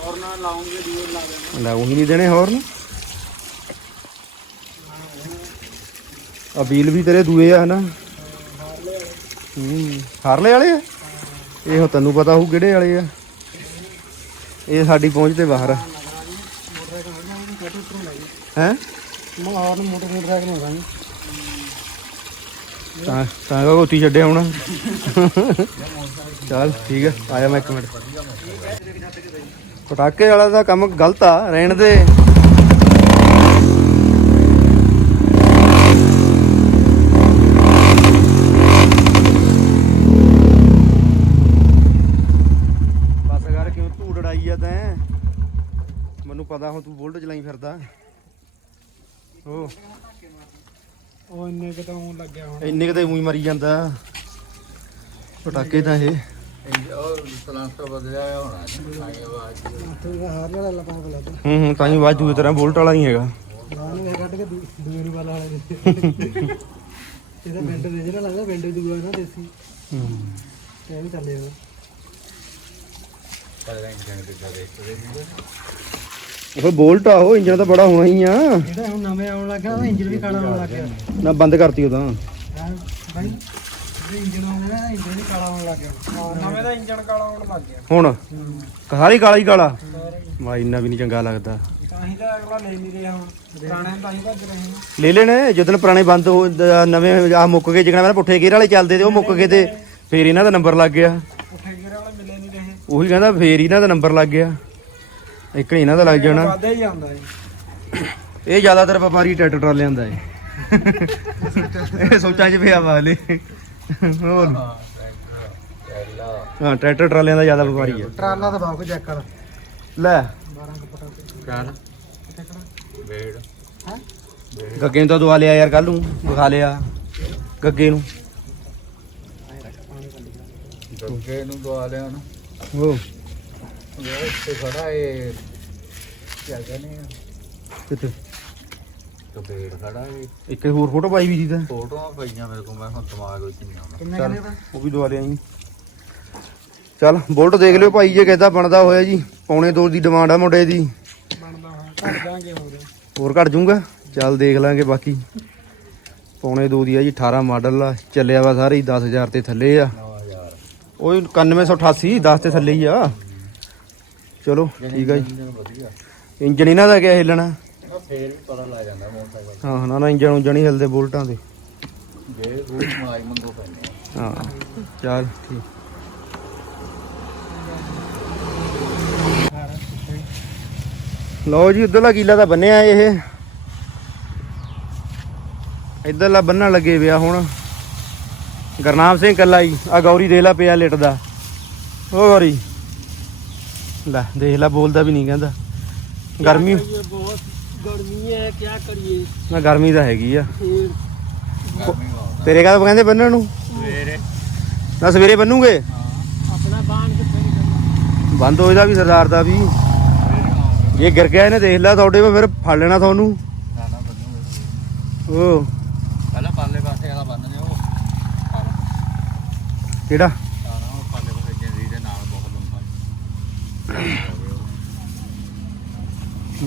ਹੌਰਨ ਲਾਉਂਗੇ ਦੂਰ ਲਾ ਦੇਣਾ। ਲੈ ਉਹ ਨਹੀਂ ਦੇਣੇ ਹੌਰਨ ਆ ਬੀਲ ਵੀ ਤੇਰੇ ਦੂਏ ਆ ਹਨਾ? ਹੂੰ ਹਾਰਲੇ ਵਾਲੇ ਆ? ਇਹ ਹੁਣ ਤੈਨੂੰ ਪਤਾ ਹੋਊ ਕਿਹੜੇ ਵਾਲੇ ਆ। ਇਹ ਸਾਡੀ ਪਹੁੰਚ ਤੇ ਬਾਹਰ ਆ। ਹੈ? ਮੋਟਰ ਮੋਟਰਸਾਈਕਲ ਹੋਗਾ ਤਾਂ ਤਾਂ ਕੋ ਉੱਤੀ ਛੱਡਿਆ ਹੁਣ। ਚੱਲ ਠੀਕ ਆ ਆਇਆ ਮੈਂ ਇੱਕ ਮਿੰਟ। ਪਟਾਕੇ ਵਾਲਾ ਦਾ ਕੰਮ ਗਲਤ ਆ, ਰਹਿਣ ਦੇ ਬਸ ਕਰ ਕਿਉਂ ਧੂੜ ਉਡਾਈ ਆ ਤੈਂ ਹੁਣ ਤੂੰ ਬੁਲਟ ਚਲਾਈ ਫਿਰਦਾ। ਉਹ ਉਹ ਇੰਨੇ ਕਿ ਤਾਂ ਉਹ ਲੱਗਿਆ ਹੁਣ। ਇੰਨੇ ਕਿਤੇ ਉਹੀ ਮਰੀ ਜਾਂਦਾ। ਪਟਾਕੇ ਤਾਂ ਇਹ। ਉਹ ਸਲਾਂਸਰ ਬਦਲਿਆ ਹੋਣਾ ਹੈ ਆਈ ਆਵਾਜ਼ ਤੂੰ ਹਾਰ ਵਾਲਾ ਲਪਾ ਬਲਾ ਤਾ ਹੂੰ ਹੂੰ ਤਾਂ ਹੀ ਆਵਾਜ਼ ਦੂਏ ਤਰ੍ਹਾਂ ਬੁਲਟ ਵਾਲਾ ਨਹੀਂ ਹੈਗਾ। ਨਾਨ ਇਹ ਕੱਢ ਕੇ ਦੂਰੀ ਵਾਲਾ ਵਾਲੇ ਦੇ। ਇਹਦਾ ਬੈਂਡ ਦੇ ਜਿਹੜਾ ਲੱਗਦਾ ਬੈਂਡ ਦੂਆ ਨਾ ਦੇਸੀ। ਹੂੰ। ਇਹ ਵੀ ਚੱਲੇ ਹੋ ਪਤਾ ਇੰਜਣ ਤੇ ਜਾ ਦੇਖਦੇ ਉਹ ਬੋਲਟ ਆ ਉਹ ਇੰਜਨ ਤਾਂ ਬੜਾ ਹੋਣਾ ਹੀ ਆ। ਜਿਹੜਾ ਹੁਣ ਨਵੇਂ ਆਉਣ ਲੱਗਾ ਉਹ ਇੰਜਨ ਵੀ ਕਾਲਾ ਆਉਣ ਲੱਗ। ਗਿਆ ਨਾ ਬੰਦ ਕਰਤੀ ਉਹ ਤਾਂ। ਹਾਂ? ਬਾਈ ਜਿਹੜੇ ਇੰਜਨ ਇੰਜਨ ਵੀ ਕਾਲਾ ਆਉਣ ਲੱਗ। ਗਿਆ ਨਵੇਂ ਦਾ ਇੰਜਨ ਕਾਲਾ ਆਉਣ ਲੱਗ ਗਿਆ। ਹੁਣ? ਸਾਰੀ ਕਾਲਾ ਹੀ ਕਾਲਾ। ਮਾ ਇੰਨਾ ਵੀ ਨਹੀਂ ਚੰਗਾ ਲੱਗਦਾ। ਤਾਂ ਹੀ ਤਾਂ ਅਗਲਾ ਲੈ ਨਹੀਂ ਰਿਹਾ ਹੁਣ। ਪੁਰਾਣੇ ਤਾਂ ਹੀ ਭੱਜ ਰਹੇ ਨੇ। ਲੈ ਲੈਣੇ ਜਦੋਂ ਪੁਰਾਣੇ ਬੰਦ ਹੋ ਦ- ਨਵੇਂ ਆ ਮੁੱਕ ਗਏ ਜਿਗਣਾ ਮੈਂ ਪੁੱਠੇ ਗੇਰ ਵਾਲੇ ਚੱਲਦੇ ਤੇ ਉਹ ਮੁੱਕ ਗਏ ਤੇ ਫੇਰ ਇਹਨਾਂ ਦਾ ਨੰਬਰ ਲੱਗ ਗਿਆ। ਉੱਠੇ ਗੇਰੇ ਵਾਲੇ ਮਿਲੇ ਨਹੀਂ ਰਹੇ। ਉਹੀ ਕਹਿੰਦਾ ਫੇਰ ਇਹਨਾਂ ਦਾ ਨੰਬਰ ਲੱਗ ਗਿਆ। ਇੱਕ ਨੇ ਇਹਨਾਂ ਦਾ ਲੱਗ ਜਾਣਾ ਵਾਧਾ ਹੀ ਆਉਂਦਾ ਹੈ ਇਹ ਜ਼ਿਆਦਾਤਰ ਵਪਾਰੀ ਟਰੈਕਟਰ ਟਰਾਲੇ ਆਂਦਾ ਏ ਇਹ ਸੋਚਾਂ 'ਚ ਪਿਆ ਵਾ ਹਲੇ ਹੋਰ। ਹਾਂ ਟਰੈਕਟਰ ਟਰਾਲਿਆਂ ਦਾ ਜ਼ਿਆਦਾ ਵਪਾਰੀ ਆ। ਟਰਾਲਾ ਤਾਂ ਬਾਕੋ ਚੈੱਕ ਕਰ। ਲੈ। 12 ਕਪੜਾ ਚੱਲ ਵੇੜ ਹਾਂ? ਗੱਗੇ ਨੂੰ ਤਾਂ ਦਵਾ ਲਿਆ ਯਾਰ ਕੱਲ ਨੂੰ ਵਿਖਾ ਲਿਆ। ਗੱਗੇ ਨੂੰ। ਗੱਗੇ ਨੂੰ ਦਵਾ ਲਿਆ ਨਾ ਉਹ ਉਹ ਇੱਥੇ ਖੜਾ ਏ। ਕਿਆ ਕਹਿੰਦੇ ਆ ਕਿੱਥੇ? ਕਬੇੜ ਖੜਾ ਏ। ਇੱਕ ਹੋਰ ਫੋਟੋ ਪਾਈ ਵੀ ਸੀ ਤਾਂ। ਫੋਟੋਆਂ ਪਈਆਂ ਮੇਰੇ ਕੋਲ ਮੈਂ ਹੁਣ ਦਿਮਾਗ ਵਿੱਚ ਨਹੀਂ ਆਉਂਦਾ। ਕਿੰਨੇ ਚੱਲ ਕਹਿੰਦੇ ਉਹ ਵੀ ਦਵਾ ਲਿਆ ਜੀ ਚੱਲ ਬੁਲਟ ਦੇਖ ਲਿਓ ਭਾਈ ਜੇ ਕਿਦਾਂ ਬਣਦਾ ਹੋਇਆ ਜੀ। ਪੌਣੇ ਦੋ ਦੀ ਡਿਮਾਂਡ ਆ ਮੁੰਡੇ ਦੀ। ਬਣਦਾ ਹਾਂ ਘਟ ਜਾਾਂਗੇ ਹੋਰ। ਹੋਰ ਘਟ ਜਾਊਗਾ? ਚੱਲ ਦੇਖ ਲਾਂਗੇ ਬਾਕੀ। ਪੌਣੇ ਦੋ ਦੀ ਆ ਜੀ 18 ਮਾਡਲ ਆ। ਚੱਲਿਆ ਵਾ ਸਾਰੇ ਹੀ 10000 ਤੇ ਥੱਲੇ ਆ। 9000 ਉਹ 9188 10 ਤੇ ਥੱਲੇ ਹੀ ਆ। ਚਲੋ ਠੀਕ ਆ ਜੀ। ਵਧੀਆ। ਇੰਜਨ ਇਹਨਾਂ ਦਾ ਕਿਆ ਹਿੱਲਣਾ। ਫੇਰ ਵੀ ਪਤਾ ਲੱਗ ਜਾਂਦਾ ਮੋਟਰਸਾਈਕਲ। ਹਾਂ ਨਾ ਨਾ ਇੰਜਨ ਉਂਜਣ ਹੀ ਹਿਲਦੇ ਬੁਲਟਾਂ ਦੇ। ਜੇ ਰੋਜ਼ ਮਲਾਈ ਮੰਗੋ ਪੈਣੇ ਹਾਂ ਚੱਲ ਠੀਕ। ਲਓ ਜੀ ਉਧਰਲਾ ਕੀਲਾ ਤਾਂ ਬੰਨਿਆ ਇਹ। ਇਧਰਲਾ ਬੰਨਣ ਲੱਗੇ ਪਿਆ ਹੁਣ। ਗਰਨਾਮ ਸਿੰਘ ਕੱਲਾ ਹੀ ਆ ਗੌਰੀ ਦੇ ਲਾ ਪਿਆ ਲਿਟਦਾ। ਉਹ ਗੌਰੀ। ਲੈ ਦੇਖ ਲੈ ਬੋਲਦਾ ਵੀ ਨਹੀਂ ਕਹਿੰਦਾ। ਗਰਮੀ? ਬਹੁਤ ਗਰਮੀ ਹੈ ਕੀ ਕਰੀਏ? ਨਾ ਗਰਮੀ ਤਾਂ ਹੈਗੀ ਆ। ਤੇਰੇ ਕਾ ਬੰਨਣ ਨੂੰ? ਸਵੇਰੇ। ਨਾ ਸਵੇਰੇ ਬੰਨੂਗੇ? ਆਪਣਾ ਬਾਣ ਕੇ ਬੰਦ ਹੋ ਜਾਦਾ ਵੀ ਸਰਦਾਰ ਦਾ ਵੀ। ਜੇ ਗਿਰ ਗਿਆ ਇਹਨੇ ਦੇਖ ਲੈ ਤੁਹਾਡੇ ਕੋਲ ਫਿਰ ਫੜ ਲੈਣਾ ਤੁਹਾਨੂੰ। ਉਹ ਪਹਿਲਾਂ ਪਾਲੇ ਪਾਸੇ ਵਾਲਾ ਬੰਨ ਦਿਓ ਕਿਹੜਾ?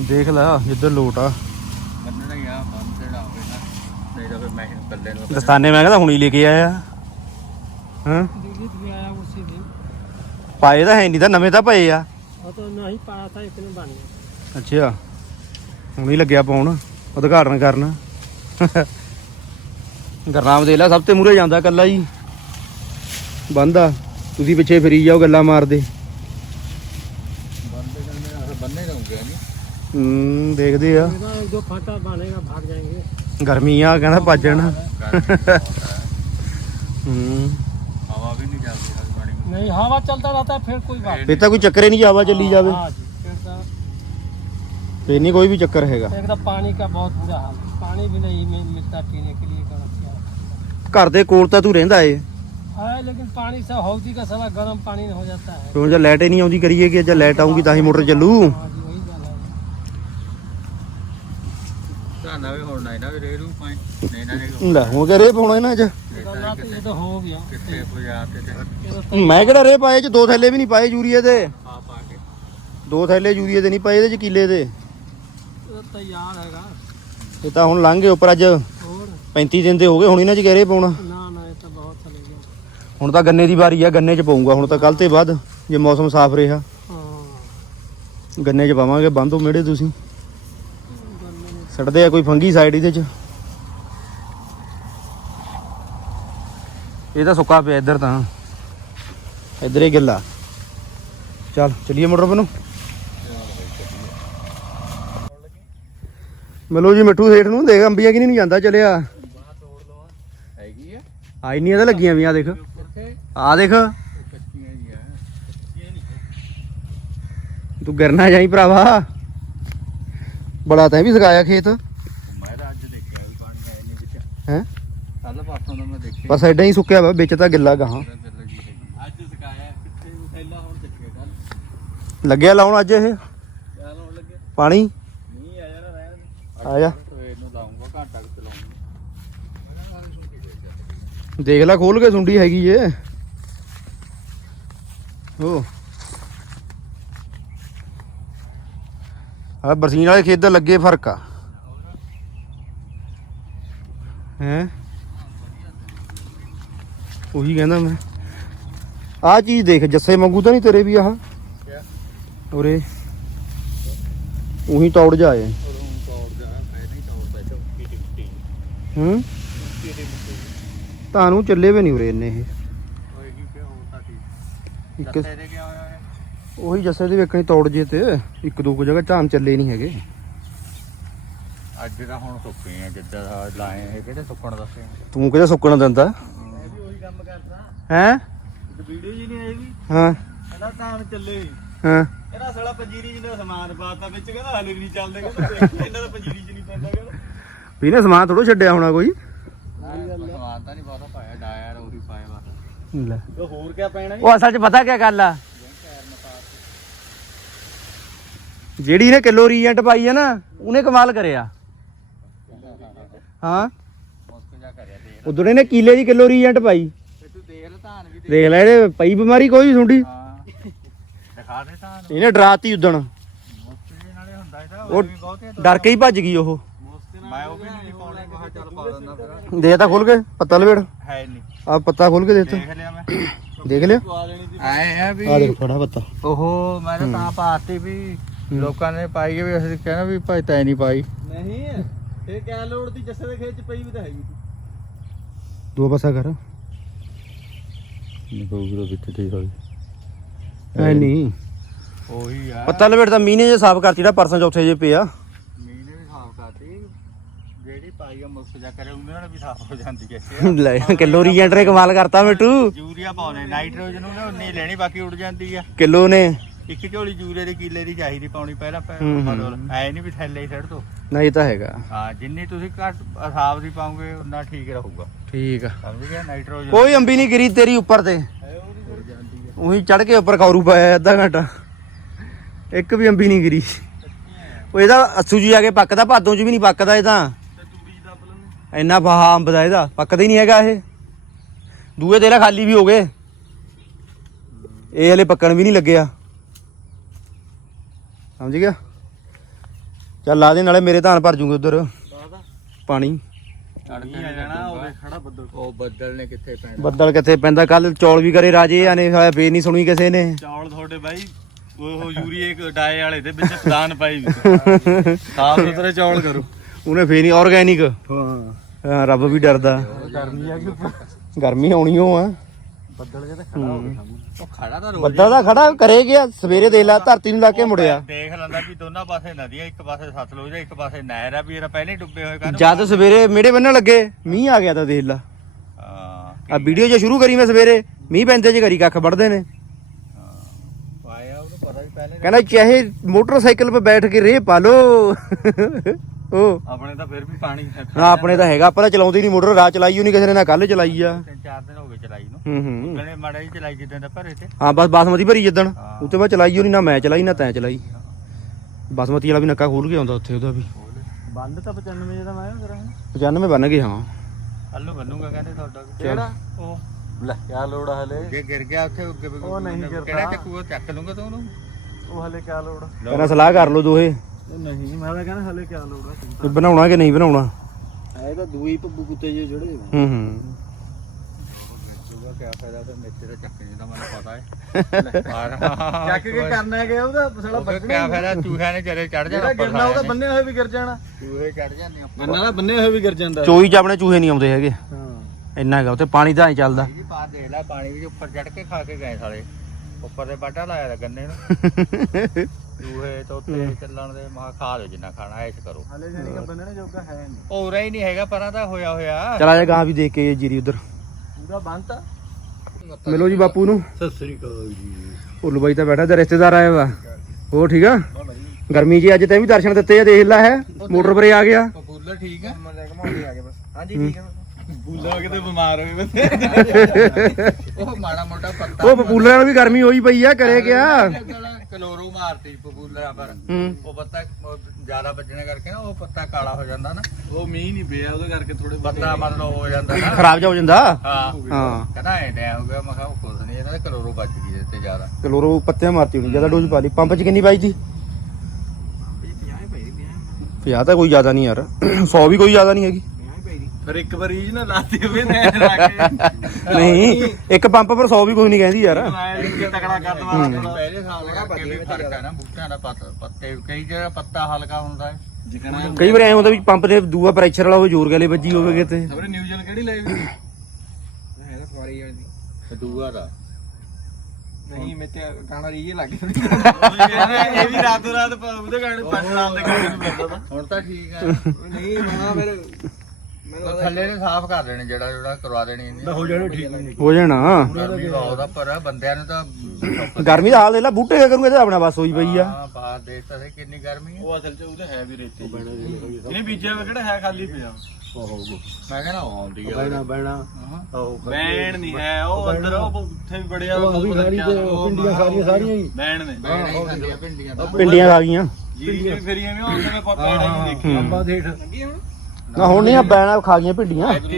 ਦੇਖ ਲੈ ਜਿੱਧਰ ਲੋਟ ਆ। ਬੰਨਣਾ ਹੀ ਬੰਦ ਜਿਹੜਾ ਹੋਵੇ ਨਾ ਨਹੀਂ ਤਾਂ ਫਿਰ ਮੈਂ ਇਕੱਲੇ ਨੂੰ ਦਸਤਾਨੇ ਮੈਂ ਕਹਿੰਦਾ ਹੁਣੀ ਲੈ ਕੇ ਆਇਆ। ਹਾਂ? ਦੀਦੀ ਵੀ ਪਾਏ ਤਾਂ ਹੈ ਨਹੀਂ ਤਾਂ ਪਏ ਆ। ਉਹ ਤਾਂ ਲੱਗਿਆ ਪਾਉਣ ਉਦਘਾਟਨ ਕਰਨ। ਗਰਨਾਮ ਦੇ ਲੈ ਸਭ ਤੇ ਮੂਰੇ ਜਾਂਦਾ ਕੱਲਾ ਜੀ ਬੰਦਾ ਤੁਸੀਂ ਪਿੱਛੇ ਫਰੀ ਜਾਓ ਗੱਲਾਂ ਮਾਰਦੇ। ਹੂੰ ਦੇਖਦੇ ਆ मेरा एक दो फाटा बांधेगा भाग जाएंगे ਗਰਮੀ ਆ ਕਹਿੰਦਾ ਭੱਜਣ ਗਰਮੀ ਬਹੁਤ ਹੈ ਹੂੰ ਹਵਾ ਵੀ ਨਹੀਂ ਚੱਲਦੀ ਸਾਡੀ ਪਾਣੀ ਨੂੰ नहीं हवा चलता रहता है फिर कोई बात ਫੇ ਤਾਂ ਕੋਈ ਚੱਕਰ ਹੀ ਨਹੀਂ ਜਾਵਾ ਚੱਲੀ ਜਾਵੇ हाँ जी फिर तो ਫੇ ਨਹੀਂ ਕੋਈ ਵੀ ਚੱਕਰ ਹੈਗਾ एकदम पानी का बहुत बुरा हाल है। पानी भी नहीं मिल- मिलता पीने के लिए गरम क्या ਘਰ ਦੇ ਕੋਲ ਤਾਂ ਤੂੰ ਰਹਿੰਦਾ ਏ है लेकिन पानी से हौदी का सारा गर्म पानी हो जाता है ਹੁਣ ਜੇ ਲਾਈਟ ਹੀ ਨਹੀਂ ਆਉਂਦੀ ਕਰੀਏ ਕਿ ਜੇ ਲਾਈਟ ਆਊਗੀ ਤਾਂ ਹੀ ਮੋਟਰ ਚੱਲੂ हाँ जी ਝੋਨਾ ਇਹਨਾਂ ਦੇ ਰੇਰੂ ਇਹਨਾਂ 'ਚ? ਮੈਂ ਕਿਹੜਾ ਰੇ ਪਾਏ 'ਚ? ਦੋ ਥੈਲੇ ਵੀ ਨਹੀਂ ਪਾਏ ਯੂਰੀਏ ਦੇ। ਦੋ ਥੈਲੇ ਯੂਰੀਏ ਦੇ ਨਹੀਂ ਪਾਏ ਇਹਦੇ 'ਚ ਕਿੱਲੇ ਦੇ। ਇਹ ਤਾਂ ਹੁਣ ਲੰਘ ਗਏ ਉੱਪਰ ਅੱਜ। ਹੋਰ? 35 ਦਿਨ ਦੇ ਹੋ ਗਏ ਹੁਣ ਇਹਨਾਂ 'ਚ ਗਹਿਰੇ ਪਾਉਣਾ? ਹੁਣ ਤਾਂ ਗੰਨੇ ਦੀ ਵਾਰੀ ਆ ਗੰਨੇ 'ਚ ਪਾਉਂਗਾ ਹੁਣ ਤਾਂ ਕੱਲ ਤੇ ਬਾਅਦ ਜੇ ਮੌਸਮ ਸਾਫ਼ ਰਿਹਾ। ਗੰਨੇ 'ਚ ਪਾਵਾਂਗੇ ਬੰਦੋ ਮੇੜੇ ਤੁਸੀਂ। ਛੱਡਦੇ ਆ ਕੋਈ ਫੰਗੀ ਸਾਈਡ ਇਹਦੇ ਚ। ਇਹ ਤਾਂ ਸੁੱਕਾ ਪਿਆ ਇੱਧਰ ਤਾਂ। ਇੱਧਰ ਹੀ ਗਿੱਲਾ। ਚੱਲ ਚਲੀਏ ਮੋਟਰ ਬਨੂ ਮਿਲੋ ਜੀ ਮਿੱਠੂ ਸੇਠ ਨੂੰ ਦੇਖ ਅੰਬੀਆਂ ਕਿ ਨਹੀਂ ਜਾਂਦਾ ਚਲਿਆ। ਹੈਗੀ ਆ ਆਈ ਲੱਗੀਆਂ ਵੀ ਆ ਦੇਖ। ਆ ਦੇਖ। ਤੂੰ ਗਿਰਨਾ ਜਾਈ ਭਰਾਵਾ। ਬੜਾ ਤੈਂ ਵੀ ਸਕਾਇਆ ਖੇਤ। ਮੈਂ ਤਾਂ ਅੱਜ ਦੇਖਿਆ ਵੀ ਪਾਣੀ ਹੈ ਨਹੀਂ ਵਿੱਚ ਹੈ? ਕੱਲ ਪਾਸੋਂ ਦਾ ਮੈਂ ਦੇਖਿਆ। ਬਸ ਐਡਾ ਹੀ ਸੁੱਕਿਆ ਵਾ ਵਿੱਚ ਤਾਂ ਗਿੱਲਾ ਗਾਹਾਂ ਅੱਜ ਸਕਾਇਆ ਕਿੱਥੇ ਥੈਲਾ ਹੁਣ ਚੱਕਿਆ ਕੱਲ? ਲੱਗਿਆ ਲਾਉਣ ਅੱਜ ਇਹ? ਪਾਣੀ? ਨਹੀਂ ਆ ਜਾਣਾ ਰਹਿਣ ਆ ਜਾ। ਸਵੇਰ ਨੂੰ ਲਾਉਂਗਾ ਘੰਟਾ ਕੁ ਚਲਾਉਂਗਾ ਦੇਖ ਲੈ ਖੋਲ ਕੇ ਸੁੰਡੀ ਹੈਗੀ ਏ ਉਹ ਆ ਬਰਸੀਨ ਵਾਲੇ ਖੇਤ ਦਾ ਲੱਗੇ ਫ਼ਰਕ ਆ। ਹੈ? ਉਹੀ ਕਹਿੰਦਾ ਮੈਂ। ਆ ਚੀਜ਼ ਦੇਖ ਜੱਸੇ ਵਾਂਗੂ ਤਾਂ ਨਹੀਂ ਤੇਰੇ ਵੀ ਆਹ? ਉਰੇ। ਉਹੀ ਤੌੜ ਜਾਏ ਹੂੰ? ਤੁਹਾਨੂੰ ਚੱਲੇ ਵੀ ਨਹੀਂ ਉਰੇ ਇੰਨੇ ਇਹ। ਇੱਕ ਦੱਸੇ ਦੇ ਕਿਆ ਹੋਇਆ ਹੈ ਉਹੀ ਜੱਸੇ ਦੇ ਵੇਖਣੀ ਤੌੜ ਜੇ ਤੇ ਇੱਕ ਦੋ ਕੁ ਜਗ੍ਹਾ ਧਾਨ ਚੱਲੇ ਨਹੀਂ ਹੈਗੇ। ਅੱਜ ਤਾਂ ਹੁਣ ਸੁੱਕੇ ਆ ਜਿੱਦਾਂ ਦਾ ਲਾਏ ਇਹ ਕਿਹੜੇ ਸੁੱਕਣ ਦੱਸੇ ਤੂੰ ਕਿਹਦਾ ਸੁੱਕਣ ਦਿੰਦਾ? ਮੈਂ ਵੀ ਉਹੀ ਕੰਮ ਕਰਦਾ ਹੈ ਵੀਡੀਓ ਜੀ ਨਹੀਂ ਆਈ ਵੀ? ਹਾਂ। ਕਹਿੰਦਾ ਤਾਂ ਚੱਲੇ। ਹਾਂ। ਇਹਦਾ ਸਾਲਾ ਪੰਜੀਰੀ ਜਿਹਨੇ ਸਮਾਨ ਪਾਤਾ ਵਿੱਚ ਕਹਿੰਦਾ ਹਾਲੇ ਵੀ ਨਹੀਂ ਚੱਲਦੇ ਕਹਿੰਦਾ ਇਹਨਾਂ ਦਾ ਪੰਜੀਰੀ ਚ ਨਹੀਂ ਪੈਂਦਾ ਕਹਿੰਦਾ। ਵੀ ਇਹਨੇ ਸਮਾਨ ਥੋੜਾ ਛੱਡਿਆ ਹੋਣਾ ਕੋਈ। ਸਮਾਨ ਤਾਂ ਨਹੀਂ ਬਹੁਤਾ ਪਾਇਆ ਡਾਇਰ ਉਹੀ ਪਾਇਆ ਬਸ ਲੈ। ਹੋਰ ਕਿਆ ਪੈਣਾ ਉਹ ਅਸਲ 'ਚ ਪਤਾ ਕੀ ਗੱਲ ਆ? ਜਿਹੜੀ ਇਹਨੇ ਕਿਲੋ ਰੀਐਂਟ ਪਾਈ ਹੈ ਨਾ ਉਹਨੇ ਕਮਾਲ ਕਰਿਆ। ਹਾਂ। ਉਦੋਂ ਇਹਨੇ ਕੀਲੇ ਦੀ ਕਿਲੋ ਰੀਐਂਟ ਪਾਈ। ਦੇਖ ਲੈ ਇਹਦੇ ਪਈ ਬਿਮਾਰੀ ਕੋਈ ਸੁੰਡੀ। ਇਹਨੇ ਡਰਾਤੀ ਉਦਣ। ਉਹ ਡਰ ਕੇ ਹੀ ਭੱਜ ਗਈ ਉਹ। ਮੈਂ ਉਹ ਵੀ ਨਹੀਂ ਪਾਉਣੇ ਮੈਂ ਕਿਹਾ ਚੱਲ ਪਾ ਦਿੰਦਾ ਫਿਰ ਦੇ ਤਾਂ ਖੋਲ ਕੇ ਪੱਤਾ ਲਵੇੜ। ਹੈ ਨਹੀਂ ਆ ਪੱਤਾ ਖੋਲ ਕੇ ਦੇ ਤਾ ਦੇਖ ਲਿਆ। ਮੈਂ ਦੇਖ ਲਿਆ ਆਏ ਆ ਵੀ ਆ ਦੇਖ ਫੜਾ ਪੱਤਾ। ਉਹ ਮੈਂ ਤਾਂ ਪਾਤੀ ਵੀ। ਲੋਕਾਂ ਨੇ ਪਾਈ ਵੀ ਅਸੀਂ ਕਹਿੰਦਾ ਵੀ ਭਾਈ ਤੈਂ ਨਹੀਂ ਪਾਈ। ਨਹੀਂ ਇਹ ਕਿਆ ਲੋੜ ਦੀ ਜੱਸੇ ਦੇ ਖੇਤ ਚ ਪਈ ਵੀ ਤਾਂ ਹੈਗੀ ਦੋ ਪਾਸਾ ਕਰ। ਨਿਕੋ ਵੀਰੋ ਵਿੱਚ ਠੀਕ ਹੋਈ ਐ ਨਹੀਂ। ਉਹੀ ਆ। ਪੱਤਾ ਲਵੇਟ ਤਾਂ ਮੀਨੇ ਜੇ ਸਾਫ਼ ਕਰਤੀ ਜਿਹੜਾ ਪਰਸੋਂ ਚੌਥੇ ਜੇ ਪਿਆ। ਮੀਨੇ ਵੀ ਸਾਫ਼ ਕਰਤੀ। ਜਿਹੜੀ ਪਾਈ ਆ ਮੁਕਸ ਜਾ ਕਰੇ ਉਹਨਾਂ ਨਾਲ ਵੀ ਸਾਫ਼ ਹੋ ਜਾਂਦੀ ਹੈ। ਲੈ ਕਿਲੋ ਰੀਜੈਂਟਰੇ ਕਮਾਲ ਕਰਤਾ ਮਿੱਟੂ। ਯੂਰੀਆ ਪਾਉਣੇ ਨਾਈਟ੍ਰੋਜਨ ਉਹਨੇ ਉਨੀ ਲੈਣੀ ਬਾਕੀ ਉੱਡ ਜਾਂਦੀ ਆ। ਕਿਲੋ ਨੇ। ਇੱਕ ਝੋਲੀ ਯੂਰੀਆ ਦੀ ਕਿੱਲੇ ਦੀ ਚਾਹੀਦੀ ਪਾਉਣੀ ਪਹਿਲਾਂ ਹੂੰ, ਹੂੰ। ਮਤਲਬ ਐ ਨਹੀਂ ਵੀ ਥੱਲੇ ਹੀ ਛੱਡ ਦੋ। ਨਹੀਂ ਤਾਂ ਹੈਗਾ। ਹਾਂ ਜਿੰਨੀ ਤੁਸੀਂ ਘੱਟ ਹਿਸਾਬ ਦੀ ਪਾਉਂਗੇ ਉਨਾ ਠੀਕ ਰਹੂਗਾ। ਠੀਕ ਆ। ਸਮਝ ਗਿਆ? ਨਾਈਟ੍ਰੋਜਨ ਕੋਈ ਅੰਬੀ ਨਹੀਂ ਗਿਰੀ ਤੇਰੀ ਉੱਪਰ ਤੇ। ਉਹੀ ਚੜ ਕੇ ਉੱਪਰ ਖੌਰੂ ਪਾਇਆ ਅੱਧਾ ਘੰਟਾ। ਇੱਕ ਵੀ ਅੰਬੀ ਨਹੀਂ ਗਿਰੀ। ਉਹ ਇਹਦਾ ਅੱਸੂ ਜੀ ਆ ਕੇ ਪੱਕਦਾ ਭਾਦੋਂ ਚ ਵੀ ਨਹੀਂ ਪੱਕਦਾ ਇਹ ਤਾਂ। ਇੰਨਾ ਫਾਹਾ ਅੰਬ ਦਾ ਇਹਦਾ ਪੱਕਦਾ ਹੀ ਨਹੀਂ ਹੈਗਾ ਇਹ। ਦੂਏ ਤੇਰਾ ਖਾਲੀ ਵੀ ਹੋ ਗਏ। ਇਹ ਹਲੇ ਪੱਕਣ ਵੀ ਨਹੀਂ ਲੱਗਿਆ। ਸਮਝ ਗਿਆ? ਚੱਲ ਲਾ ਦੇ ਨਾਲੇ ਮੇਰੇ ਧਾਨ ਭਰ ਜੂਗੇ ਉਧਰ। ਪਾਣੀ। ਆ ਉਹ ਬੱਦਲ ਉਹ ਬੱਦਲ ਨੇ ਕਿੱਥੇ ਪੈਣਾ? ਬੱਦਲ ਕਿੱਥੇ ਪੈਂਦਾ? ਕੱਲ ਚੌਲ ਵੀ ਕਰੇ ਰਾਜੇ ਆਨੇ ਸਾਲਾ ਫੇਰ ਨਹੀਂ ਸੁਣੀ ਕਿਸੇ ਨੇ। ਚੌਲ ਤੁਹਾਡੇ ਬਾਈ ਉਹ ਯੂਰੀਏ ਇੱਕ ਡਾਏ ਵਾਲੇ ਦੇ ਵਿੱਚ ਦਾਨ ਪਾਈ ਸਾਫ਼ ਸੁਥਰੇ ਚੌਲ ਕਰੋ। ਉਹਨੇ ਫੇਰ ਨਹੀਂ ਆਰਗੈਨਿਕ ਹਾਂ। ਹਾਂ ਰੱਬ ਵੀ ਡਰਦਾ। ਗਰਮੀ ਆ ਗਰਮੀ ਆਉਣੀ ਓ ਆ। ਬੱਦਲ ਜਿਹਦਾ ਖੜਾ ਹੋ ਗਿਆ ਉਹ ਖੜਾ ਤਾਂ ਰੋਜ਼ ਬੱਦਲ ਦਾ ਖੜਾ ਕਰੇ ਗਿਆ ਸਵੇਰੇ ਦੇ ਲਾ ਧਰਤੀ ਨੂੰ ਲਾ ਕੇ ਮੁੜਿਆ। ਦੇਖ ਲੈਂਦਾ ਵੀ ਦੋਨਾਂ ਪਾਸੇ ਨਦੀਆਂ ਇੱਕ ਪਾਸੇ ਸਤਲੁਜ ਹੈ ਇੱਕ ਪਾਸੇ ਨਹਿਰ ਆ ਵੀ ਇਹਦਾ ਪਹਿਲੇ ਹੀ ਡੁੱਬੇ ਹੋਏ ਕਰਨ ਜਦ ਸਵੇਰੇ ਮੇੜੇ ਬੰਨਣ ਲੱਗੇ ਮੀਂਹ ਆ ਗਿਆ ਤਾਂ ਦੇਖ ਲਾ। ਆ ਵੀਡੀਓ ਜੇ ਸ਼ੁਰੂ ਕਰੀ ਮੈਂ ਸਵੇਰੇ ਮੀਂਹ ਪੈਂਦੇ ਜੇ ਘਰੀ ਕੱਖ ਵੜਦੇ ਨੇ। ਪਾਇਆ ਉਹਨੂੰ ਪਤਾ ਵੀ ਪਹਿਲੇ ਕਹਿੰਦਾ ਚਾਹੇ ਮੋਟਰਸਾਈਕਲ 'ਤੇ ਬੈਠ ਕੇ ਰੇਹ ਪਾ ਲੋ ਉਹ ਆਪਣੇ ਤਾਂ ਫਿਰ ਵੀ ਪਾਣੀ ਹੈ। ਹਾਂ ਆਪਣੇ ਤਾਂ ਹੈਗਾ ਆਪਾਂ ਤਾਂ ਚਲਾਉਂਦੇ ਨਹੀਂ ਮੋਟਰ ਰਾਤ ਚਲਾਈ ਨਹੀਂ ਕਿਸੇ ਨੇ ਨਾ ਕੱਲ ਚਲਾਈ ਆ। ਤਿੰਨ ਚਾਰ ਦਿਨ ਹੋ ਗਏ ਚਲਾਈ ਨੂੰ। ਹੂੰ ਹੂੰ। ਗਲੇ ਮਾੜਾ ਜੀ ਚਲਾਈ ਜਿੱਦਾਂ ਦਾ ਭਰੇ ਤੇ। ਹਾਂ ਬਸ ਬਾਸਮਤੀ ਭਰੀ ਜਿੱਦਣ। ਉੱਤੇ ਬਾਅਦ ਚਲਾਈ ਨਹੀਂ ਨਾ ਮੈਂ ਚਲਾਈ ਨਾ ਤੈਂ ਚਲਾਈ। ਬਾਸਮਤੀ ਵਾਲਾ ਵੀ ਨੱਕਾ ਖੋਲ ਕੇ ਆਉਂਦਾ ਉੱਥੇ ਉਹਦਾ ਵੀ। ਬੰਦ ਤਾਂ 95 ਜਿਹਦਾ ਮੈਂ ਕਰਾਂ। 95 ਬਣ ਗਏ ਹਾਂ। ਹੱਲੂ ਬੰਨੂਗਾ ਕਹਿੰਦੇ ਤੁਹਾਡਾ। ਕਿਹੜਾ? ਉਹ। ਲੈ ਕਿਆ ਲੋੜ ਹਲੇ? ਜੇ ਗਿਰ ਗਿਆ ਉੱਥੇ ਅੱਗੇ ਵੀ ਉਹ ਨਹੀਂ ਗਿਰਦਾ। ਕਿਹੜਾ ਚੱਕੂਗਾ ਚੱਕ ਲੂੰਗਾ ਤੂੰ ਉਹਨੂੰ। ਉਹ ਹਲੇ ਕਿਆ ਲੋੜ ਕਹਿੰਦਾ ਸਲਾਹ ਕਰ ਲਓ ਦੋਹੇ। ਨਹੀਂ ਮੈਂ ਤਾਂ ਕਹਿੰਦਾ ਹਲੇ ਕਿਆ ਲੋੜ ਆ ਬਣਾਉਣਾ ਕਿ ਨਹੀਂ ਬਣਾਉਣਾ? ਇਹ ਤਾਂ ਦੂਈ ਪੱਬੂ ਕੁੱਤੇ ਜੇ ਜਿਹੜੇ ਹੂੰ ਹੂੰ। ਉਹਦਾ ਕਿਆ ਫਾਇਦਾ ਤੇ ਮੇਥੇ ਦਾ ਚੱਕਣੇ ਦਾ ਮੈਨੂੰ ਪਤਾ ਹੈ। ਚੱਕ ਕੇ ਕਰਨਾ ਹੈਗਾ ਉਹਦਾ ਸਾਲਾ ਉਹਦਾ ਕਿਆ ਫਾਇਦਾ ਚੂਹਿਆਂ ਨੇ ਚਲੇ ਚੜ ਜਾਣਾ ਜਿਹੜਾ ਗਿਰਨਾ ਉਹਦਾ ਬੰਨੇ ਹੋਏ ਵੀ ਗਿਰ ਜਾਣਾ। ਚੂਹੇ ਚੜ ਜਾਂਦੇ ਆ ਗੰਨਾ ਦਾ ਬੰਨੇ ਹੋਏ ਵੀ ਗਿਰ ਜਾਂਦਾ। ਚੋਈ ਚ ਆਪਣੇ ਚੂਹੇ ਨਹੀਂ ਆਉਂਦੇ ਹੈਗੇ। ਹਾਂ। ਇੰਨਾ ਹੈਗਾ ਉੱਥੇ ਪਾਣੀ ਤਾਂ ਹੀ ਚੱਲਦਾ। ਜੀ ਪਾ ਦੇਖ ਲੈ ਪਾਣੀ ਵੀ ਉੱਪਰ ਚੜ ਕੇ ਖਾ ਕੇ ਗਏ ਸਾਲੇ। ਉੱਪਰ ਦੇ ਬਾਟਾ ਲਾਇਆ ਦਾ ਗੰਨੇ ਨੂੰ। ਚੂਹੇ ਤੋਤੇ ਚੱਲਣ ਦੇ ਮਹਾ ਖਾ ਲਓ ਜਿੰਨਾ ਖਾਣਾ ਐਸ਼ ਕਰੋ। ਹਲੇ ਜਿਹੜੀ ਕਿ ਬੰਨਣੇ ਜੋਗਾ ਹੈ ਨਹੀਂ। ਹੋ ਰਿਹਾ ਹੀ ਨਹੀਂ ਹੈਗਾ ਪਰਾਂ ਤਾਂ ਹੋਇਆ ਹੋਇਆ। ਚਲ ਆ ਜਾ ਗਾਂ ਵੀ ਦੇਖ ਕੇ ਜੀਰੀ ਉਧਰ। ਪੂਰਾ ਬੰਨਤਾ ਮਿਲੋ ਜੀ ਬਾਪੂ ਨੂੰ। ਸਤਿ ਸ੍ਰੀ ਅਕਾਲ ਜੀ। ਭੁੱਲੂ ਬਾਈ ਤਾਂ ਬੈਠਾ ਤੇ ਰਿਸ਼ਤੇਦਾਰ ਆਇਆ ਵਾ। ਉਹ ਠੀਕ ਆ? ਗਰਮੀ ਜੀ ਅੱਜ ਤੈਂ ਵੀ ਦਰਸ਼ਨ ਦਿੱਤੇ ਆ ਦੇਖ ਲੈ ਹੈ। ਮੋਟਰ ਪਰੇ ਆ ਗਿਆ। ਪਪੂਲਰ ਠੀਕ ਹੈ ਮੈਂ ਲੈ ਕੇ ਮਾਰ ਆ ਗਿਆ ਬਸ। ਹਾਂਜੀ ਠੀਕ ਹੈ ਬੂਲਾ ਕਿਤੇ ਬਿਮਾਰ ਹੋਏ ਬੰਦੇ ਉਹ ਮਾੜਾ ਮੋਟਾ ਪੱਤਾ ਉਹ ਪਪੂਲਰਾਂ ਨੂੰ ਵੀ ਗਰਮੀ ਹੋਈ ਪਈ ਆ ਕਰੇ ਗਿਆ ਕਲੋਰੋ ਮਾਰਤੀ ਪਪੂਲਰਾਂ ਪਰ। ਹੂੰ। ਉਹ ਪੱਤਾ ਜ਼ਿਆਦਾ ਵੱਜਣੇ ਕਰਕੇ ਨਾ ਉਹ ਪੱਤਾ ਕਾਲਾ ਹੋ ਜਾਂਦਾ ਨਾ। ਉਹ ਮੀਂਹ ਨਹੀਂ ਪਿਆ ਉਹਦੇ ਕਰਕੇ ਥੋੜੇ ਪੱਤਾ ਮਤਲਬ ਹੋ ਜਾਂਦਾ ਨਾ। ਖਰਾਬ ਜਾ ਹੋ ਜਾਂਦਾ? ਹਾਂ। ਹਾਂ ਕਹਿੰਦਾ ਐ ਟਾਈਮ ਹੋ ਗਿਆ ਮੈਂ ਕਿਹਾ ਉਹ ਕੁਛ ਨਹੀਂ ਇਹਨਾਂ ਦੇ ਕਲੋਰੋ ਵੱਜ ਗਈ ਇਹਦੇ ਤੇ ਜ਼ਿਆਦਾ। ਕਲੋਰੋ ਪੱਤਿਆਂ ਮਾਰਤੀ ਹੋਣੀ ਜ਼ਿਆਦਾ ਡੋਜ਼ ਪਾ ਲਈ। ਪੰਪ ਚ ਕਿੰਨੀ ਪਾਈ ਸੀ 50 ਤਾਂ ਕੋਈ ਜ਼ਿਆਦਾ ਨਹੀਂ ਯਾਰ। 100 ਵੀ ਕੋਈ ਜ਼ਿਆਦਾ ਨਹੀਂ ਹੈਗੀ। ਫਿਰ ਇੱਕ ਵਾਰੀ ਨਾ ਲਾਤੀ ਹੋਵੇ ਨੇ ਲਾ ਕੇ। ਨਹੀਂ ਇੱਕ ਪੰਪ ਪਰ 100 ਵੀ ਕੋਈ ਨਹੀਂ ਕਹਿੰਦੀ ਯਾਰ। ਮੈਂ ਤਕੜਾ ਕਰ ਦਵਾ। ਪਹਿਲੇ ਸਾਲ ਵੀ ਫ਼ਰਕ ਹੈ ਨਾ ਬੂਟਿਆਂ ਦਾ ਪੱਤ- ਕਈ ਜਿਹੜਾ ਪੱਤਾ ਹਲਕਾ ਹੁੰਦਾ ਹੈ। ਕਈ ਵਾਰ ਐ ਹੁੰਦਾ ਵੀ ਪੰਪ ਦੇ ਦੂਆ ਪ੍ਰੈਸ਼ਰ ਵਾਲਾ ਹੋਵੇ ਜ਼ੋਰ ਗਲੇ ਵੱਜੀ ਹੋਵੇ ਕਿਤੇ। ਖਬਰੇ ਨਿਊਜ਼ਲ ਕਿਹੜੀ ਲਾਈ ਹੋਈ? ਹੈ ਤਾਂ ਫਵਾਰੀ ਵਾਲੀ ਦੂਆ ਦਾ। ਨਹੀਂ ਮੈਂ ਤੇ ਗਾਣਾ ਰੀਏ ਲੱਗ ਇਹ ਵੀ ਰਾਤੋਂ ਰਾਤ ਉਹਦੇ ਗਾਣੇ ਪੰਜ ਨਾਮ ਦੇ ਗਾਣੇ ਨੂੰ ਮਿਲਦਾ ਹੁਣ ਤਾਂ ਠੀਕ ਹੈ ਨਹੀਂ ਮਾਂ ਫਿਰ ਥੱਲੇ ਨੇ ਸਾਫ਼ ਕਰ ਦੇਣੇ ਜਿਹੜਾ ਜਿਹੜਾ ਕਰਵਾ ਦੇਣੀ ਇਹਨੇ। ਹੋ ਜਾਣੇ ਠੀਕ ਨਹੀਂ ਹੋ ਜਾਣਾ। ਗਰਮੀ ਬਹੁਤ ਆ ਪਰ ਆ ਬੰਦਿਆਂ ਨੂੰ ਤਾਂ ਗਰਮੀ ਦਾ ਹਾਲ ਦੇ ਲਾ ਬੂਟੇ ਕਿਆ ਕਰੂਗੇ ਤੇ ਆਪਣਾ ਬਸ ਹੋਈ ਪਈ ਆ। ਹਾਂ ਬਾਹਰ ਦੇਖ ਤਾਂ ਸਹੀ ਕਿੰਨੀ ਗਰਮੀ ਹੈ ਉਹ ਅਸਲ ਚ ਉਹਦੇ ਹੈ ਵੀ ਰੇਤੇ। ਇਹਨੇ ਬੀਜਿਆ ਵਾ ਕਿਹੜਾ ਹੈ ਖਾਲੀ ਪਿਆ? ਮੈਂ ਕਹਿੰਦਾ ਆਉਂਦੀ ਆ। ਬੈਣਾ ਬੈਣਾ। ਬੈਣ ਨਹੀਂ ਹੈ ਉਹ ਅੰਦਰ ਉਹ ਉੱਥੇ ਵੀ ਬੜਿਆ ਉਹ ਵੀ ਸਾਰੀ ਪਿੰਡੀਆਂ ਸਾਰੀਆਂ ਸਾਰੀਆਂ ਹੀ। ਬੈਣ ਨੇ। ਪਿੰਡੀਆਂ ਖਾ ਗਈਆਂ ਜੀ ਫੇਰੀਆਂ ਵੀ ਉਹਨੇ ਮੈਂ ਬੈਣਾ ਨਹੀਂ ਦੇਖੀ ਅੰਬਾ ਦੇਖ। ਲੱਗੀ ਹੁਣ? ਨਾ ਹੁਣ ਨਹੀਂ ਆ ਬੈਣਾ ਖਾ ਗਈਆਂ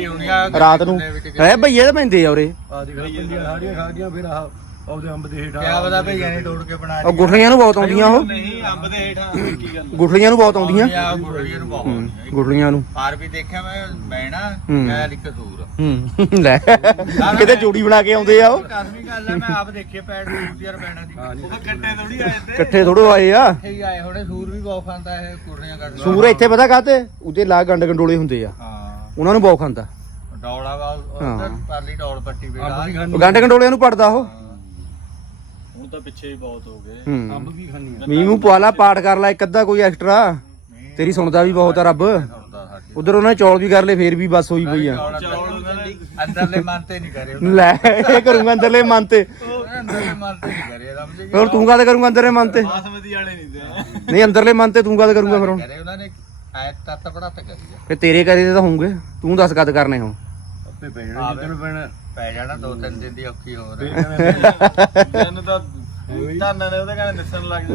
ਹੋਣੀਆਂ ਰਾਤ ਨੂੰ। ਐ ਭਈਏ ਤਾਂ ਪੈਂਦੇ ਆ ਉਰੇ। ਆ ਦੇਖ ਪਿੰਡੀਆਂ ਸਾਰੀਆਂ ਖਾ ਗਈਆਂ ਫਿਰ ਆਹ ਉਹਦੇ ਅੰਬ ਦੇ ਹੇਠਾਂ ਕਿਆ ਪਤਾ ਭਈਆ ਨੇ ਤੋੜ ਕੇ ਬਣਾ ਉਹ ਗੁਠਲੀਆਂ ਨੂੰ ਬਹੁਤ ਆਉਂਦੀਆਂ ਉਹ। ਨਹੀਂ ਅੰਬ ਦੇ ਹੇਠਾਂ ਕੀ ਗੱਲ ਗੁਠਲੀਆਂ ਨੂੰ ਬਹੁਤ ਆਉਂਦੀਆਂ। ਨੂੰ ਬਹੁਤ ਹੂੰ, ਆਉਂਦੀਆਂ। ਗੁਠਲੀਆਂ ਨੂੰ। ਵੀ ਦੇਖਿਆ ਮੈਂ ਬੈਣਾ ਹੂੰ। ਮੈਂ ਇੱਕ ਸੂਰ। ਹੂੰ ਲੈ। ਕਿਤੇ ਜੋੜੀ ਬਣਾ ਕੇ ਆਉਂਦੇ ਆ ਉਹ। ਕਾਸਮੀ ਗੱਲ ਹੈ ਮੈਂ ਆਪ ਦੇਖੇ ਪੈੜ ਸੂਰ ਯਾਰ ਬੈਣਾ ਦੀ। ਉਹ ਕੱਟੇ ਥੋੜੀ ਆਏ ਤੇ। ਇਕੱਠੇ ਥੋੜੋ ਆਏ ਆ। ਇੱਥੇ ਹੀ ਆਏ ਹੋਣੇ ਸੂਰ ਵੀ ਬਹੁਤ ਖਾਂਦਾ ਹੈ ਕੁੜੀਆਂ ਕਰ ਸੂਰ ਇੱਥੇ ਪਤਾ ਕਾਤੇ ਉਹਦੇ ਲਾ ਗੰਡ ਗੰਡੋਲੇ ਹੁੰਦੇ ਆ। ਹਾਂ। ਉਹਨਾਂ ਨੂੰ ਬਹੁਤ ਖਾਂਦਾ। ਡੌਲਾ ਵਾ। ਉਧਰ ਪਾਲੀ ਡੌਲ ਪੱਟੀ ਉਹ ਗਾਂਡੇ ਗੰਡੋਲਿਆਂ ਨੂੰ ਪੜਦਾ ਉਹ। ਹੁਣ ਤਾਂ ਪਿੱਛੇ ਹੀ ਬਹੁਤ ਹੋ ਗਏ। ਹੂੰ। ਵੀ ਖਾਣੀ ਮੀਂਹ ਮੂੰਹ ਪਵਾ ਲਾ ਪਾਠ ਕਰ ਲੈ ਇੱਕ ਅੱਧਾ ਕੋਈ ਐਕਸਟਰਾ। ਤੇਰੀ ਸੁਣਦਾ ਵੀ ਬਹੁਤ ਆ ਰੱਬ। ਉਧਰ ਉਹਨਾਂ ਨੇ ਚੌਲ ਵੀ ਕਰ ਲਏ ਫੇਰ ਵੀ ਬਸ ਹੋਈ ਪਈ ਆ। ਚੌਲ ਅੰਦਰਲੇ ਮਨ ਤੇ ਨਹੀਂ ਕਰੇ ਉਹਨਾਂ ਲੈ ਇਹ ਕਰੂੰਗਾ ਅੰਦਰਲੇ ਮਨ ਤੇ। ਨੇ। ਅੰਦਰਲੇ ਮਨ ਤੇ ਨਹੀਂ ਕਰੇ ਸਮਝ ਗਏ? ਹੋਰ ਤੂੰ ਕਾਹਦੇ ਕਰੂੰਗਾ ਅੰਦਰਲੇ ਮਨ ਤੇ? ਬਾਸਮਤੀ ਵਾਲੇ ਨਹੀਂ ਤੇ। ਨਹੀਂ ਅੰਦਰਲੇ ਮਨ ਤੇ ਤੂੰ ਕਾਹਦੇ ਕਰੂੰਗਾ ਫਿਰ ਹੁਣ? ਕਰੇ ਉਹਨਾਂ ਨੇ ਐ ਤੱਤ ਪੜਾਤ ਕਰੀ ਆ। ਫੇ ਤੇਰੇ ਕਰੇ ਤੇ ਤਾਂ ਹੋਣਗੇ ਤੂੰ ਦੱਸ ਕਦ ਕਰਨੇ ਹੋ ਆਪੇ ਪੈ ਜਾਣਾ ਜਿੱਦਣ ਪੈਣਾ। ਪੈ ਜਾਣਾ ਦੋ ਤਿੰਨ ਦਿਨ ਦੀ ਔਖੀ ਹੋ ਰਹੀ ਮੈਨੂੰ ਤਾਂ ਧਾਨਾਂ ਨੇ ਉਹਦੇ ਕਹਿੰਦੇ ਦੱਸਣ ਲੱਗ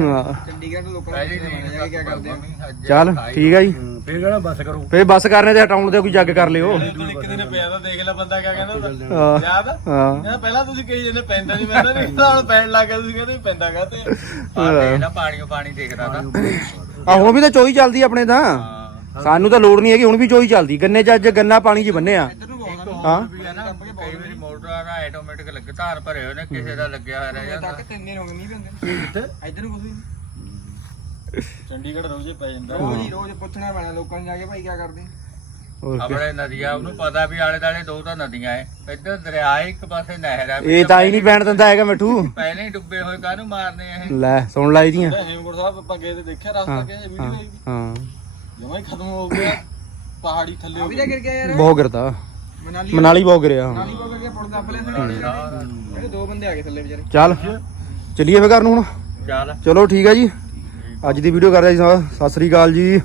ਹਾਂ। ਚੰਡੀਗੜ੍ਹ ਲੋਕਾਂ ਪਹਿਲੀ ਨਹੀਂ ਕੀ ਕਰਦੇ ਆ। ਚੱਲ ਠੀਕ ਆ ਜੀ। ਫੇਰ ਕਹਿੰਦਾ ਬਸ ਕਰੋ। ਫੇ ਬੱਸ ਕਰਨੇ ਤੇ ਹਟਾਉਣ ਦੇ ਕੋਈ ਜੱਗ ਕਰ ਲਿਓ। ਇੱਕ ਦਿਨ ਪਿਆ ਤਾਂ ਦੇਖ ਲੈ ਬੰਦਾ ਕਿਆ ਕਹਿੰਦਾ ਉਹਦਾ। ਹਾਂ ਯਾਦ ਆ? ਹਾਂ ਕਹਿੰਦਾ ਪਹਿਲਾਂ ਤੁਸੀਂ ਕਹੀ ਜਾਂਦੇ ਪੈਂਦਾ ਨਹੀਂ ਪੈਂਦਾ ਨਹੀਂ ਨਾਲ ਪੈਣ ਲੱਗ ਗਿਆ ਤੁਸੀਂ ਕਹਿੰਦੇ ਪੈਂਦਾ ਕਾਤੇ ਆ? ਦੇਖਦਾ ਪਾਣੀਓ ਪਾਣੀ ਦੇਖਦਾ ਤਾਂ। ਆ ਹੁਣ ਵੀ ਤਾਂ ਚੋਈ ਚੱਲਦੀ ਆਪਣੇ ਤਾਂ। ਸਾਨੂੰ ਤਾਂ ਲੋੜ ਨਹੀਂ ਹੈਗੀ ਹੁਣ ਵੀ ਚੋਈ ਚੱਲਦੀ। ਗੰਨੇ ਚ ਅੱਜ ਗੰਨਾ ਪਾਣੀ 'ਚ ਬੰਨਿਆ ਹਾਂ। ਵੀ ਹੈ ਨਾ ਕਈ ਵਾਰੀ ਮੋਟਰ ਆ ਆਟੋਮੈਟਿਕ ਲੱਗੇ ਧਾਰ ਭਰੇ ਹੋਏ ਨੇ ਕਿਸੇ ਦਾ ਲੱਗਿਆ ਹੋਇਆ ਰਹਿ ਜਾਂਦਾ। ਕਿੰਨੇ ਹੋ ਗਏ ਮੀਂਹ ਪੈਂਦੇ ਇੱਧਰ ਨੂੰ ਕੁਝ ਵੀ ਚੰਡੀਗੜ੍ਹ ਰੋਜ਼ੇ ਪੈ ਜਾਂਦਾ। ਰੋਜ਼ ਹੀ ਰੋਜ਼ ਪੁੱਛਣਾ ਪੈਣਾ ਲੋਕਾਂ ਨੂੰ ਜਾ ਕੇ ਭਾਈ ਕੀ ਕਰਦੇ? ਹੋਰ ਕੀ। ਆਪਣੇ ਨਦੀਆਂ ਉਹਨੂੰ ਪਤਾ ਵੀ ਆਲੇ ਦਾਲੇ ਦੋ ਤਾਂ ਨਦੀਆਂ ਐ। ਇੱਧਰ ਦਰਿਆ ਹੈ ਇੱਕ ਪਾਸੇ ਨਹਿਰ ਹੈ ਇਹ ਤਾਂ ਹੀ ਨਹੀਂ ਪੈਣ ਦਿੰਦਾ ਹੈਗਾ ਮਿੱਠੂ। ਪਹਿਲੇ ਹੀ ਡੁੱਬੇ ਹੋਏ ਕਾਹਨੂੰ ਮਾਰਨੇ ਇਹ? ਲੈ ਸੁਣ ਲੈ ਇਹਦੀਆਂ ਹੇਮਕੁੰਟ ਸਾਹਿਬ ਆਪਾਂ ਗਏ ਤੇ ਦੇਖਿਆ ਰਸਤਾ ਕਿ ਵੀਡੀਓ ਆਈ ਹਾਂ ਜਮਾ ਹੀ ਖਤਮ ਹੋ ਗਿਆ ਪਹਾੜੀ ਥੱਲੇ ਹੋ ਵੀ ਤਾਂ ਗਿਰ ਗਿਆ ਯਾਰ। ਬਹੁਤ ਗਿਰਦਾ। ਮਨਾਲੀ ਮਨਾਲੀ ਬਹੁਤ ਗਿਰਿਆ ਹਾਂ। ਮਨਾਲੀ ਕੋ ਕਰਕੇ ਪੁੱਲ ਦੱਬ ਲਿਆ ਥੱਲੇ ਇਹ ਦੋ ਬੰਦੇ ਆ ਗਏ ਥੱਲੇ ਵਿਚਾਰੇ। ਚੱਲ ਚੱਲੀਏ ਫੇ ਘਰ ਨੂੰ ਹੁਣ। ਚੱਲ। ਚਲੋ ਠੀਕ ਹੈ ਜੀ। ਅੱਜ ਦੀ ਵੀਡੀਓ ਕਰਦੇ ਜੀ ਸਤਿ ਸ੍ਰੀ ਅਕਾਲ ਜੀ।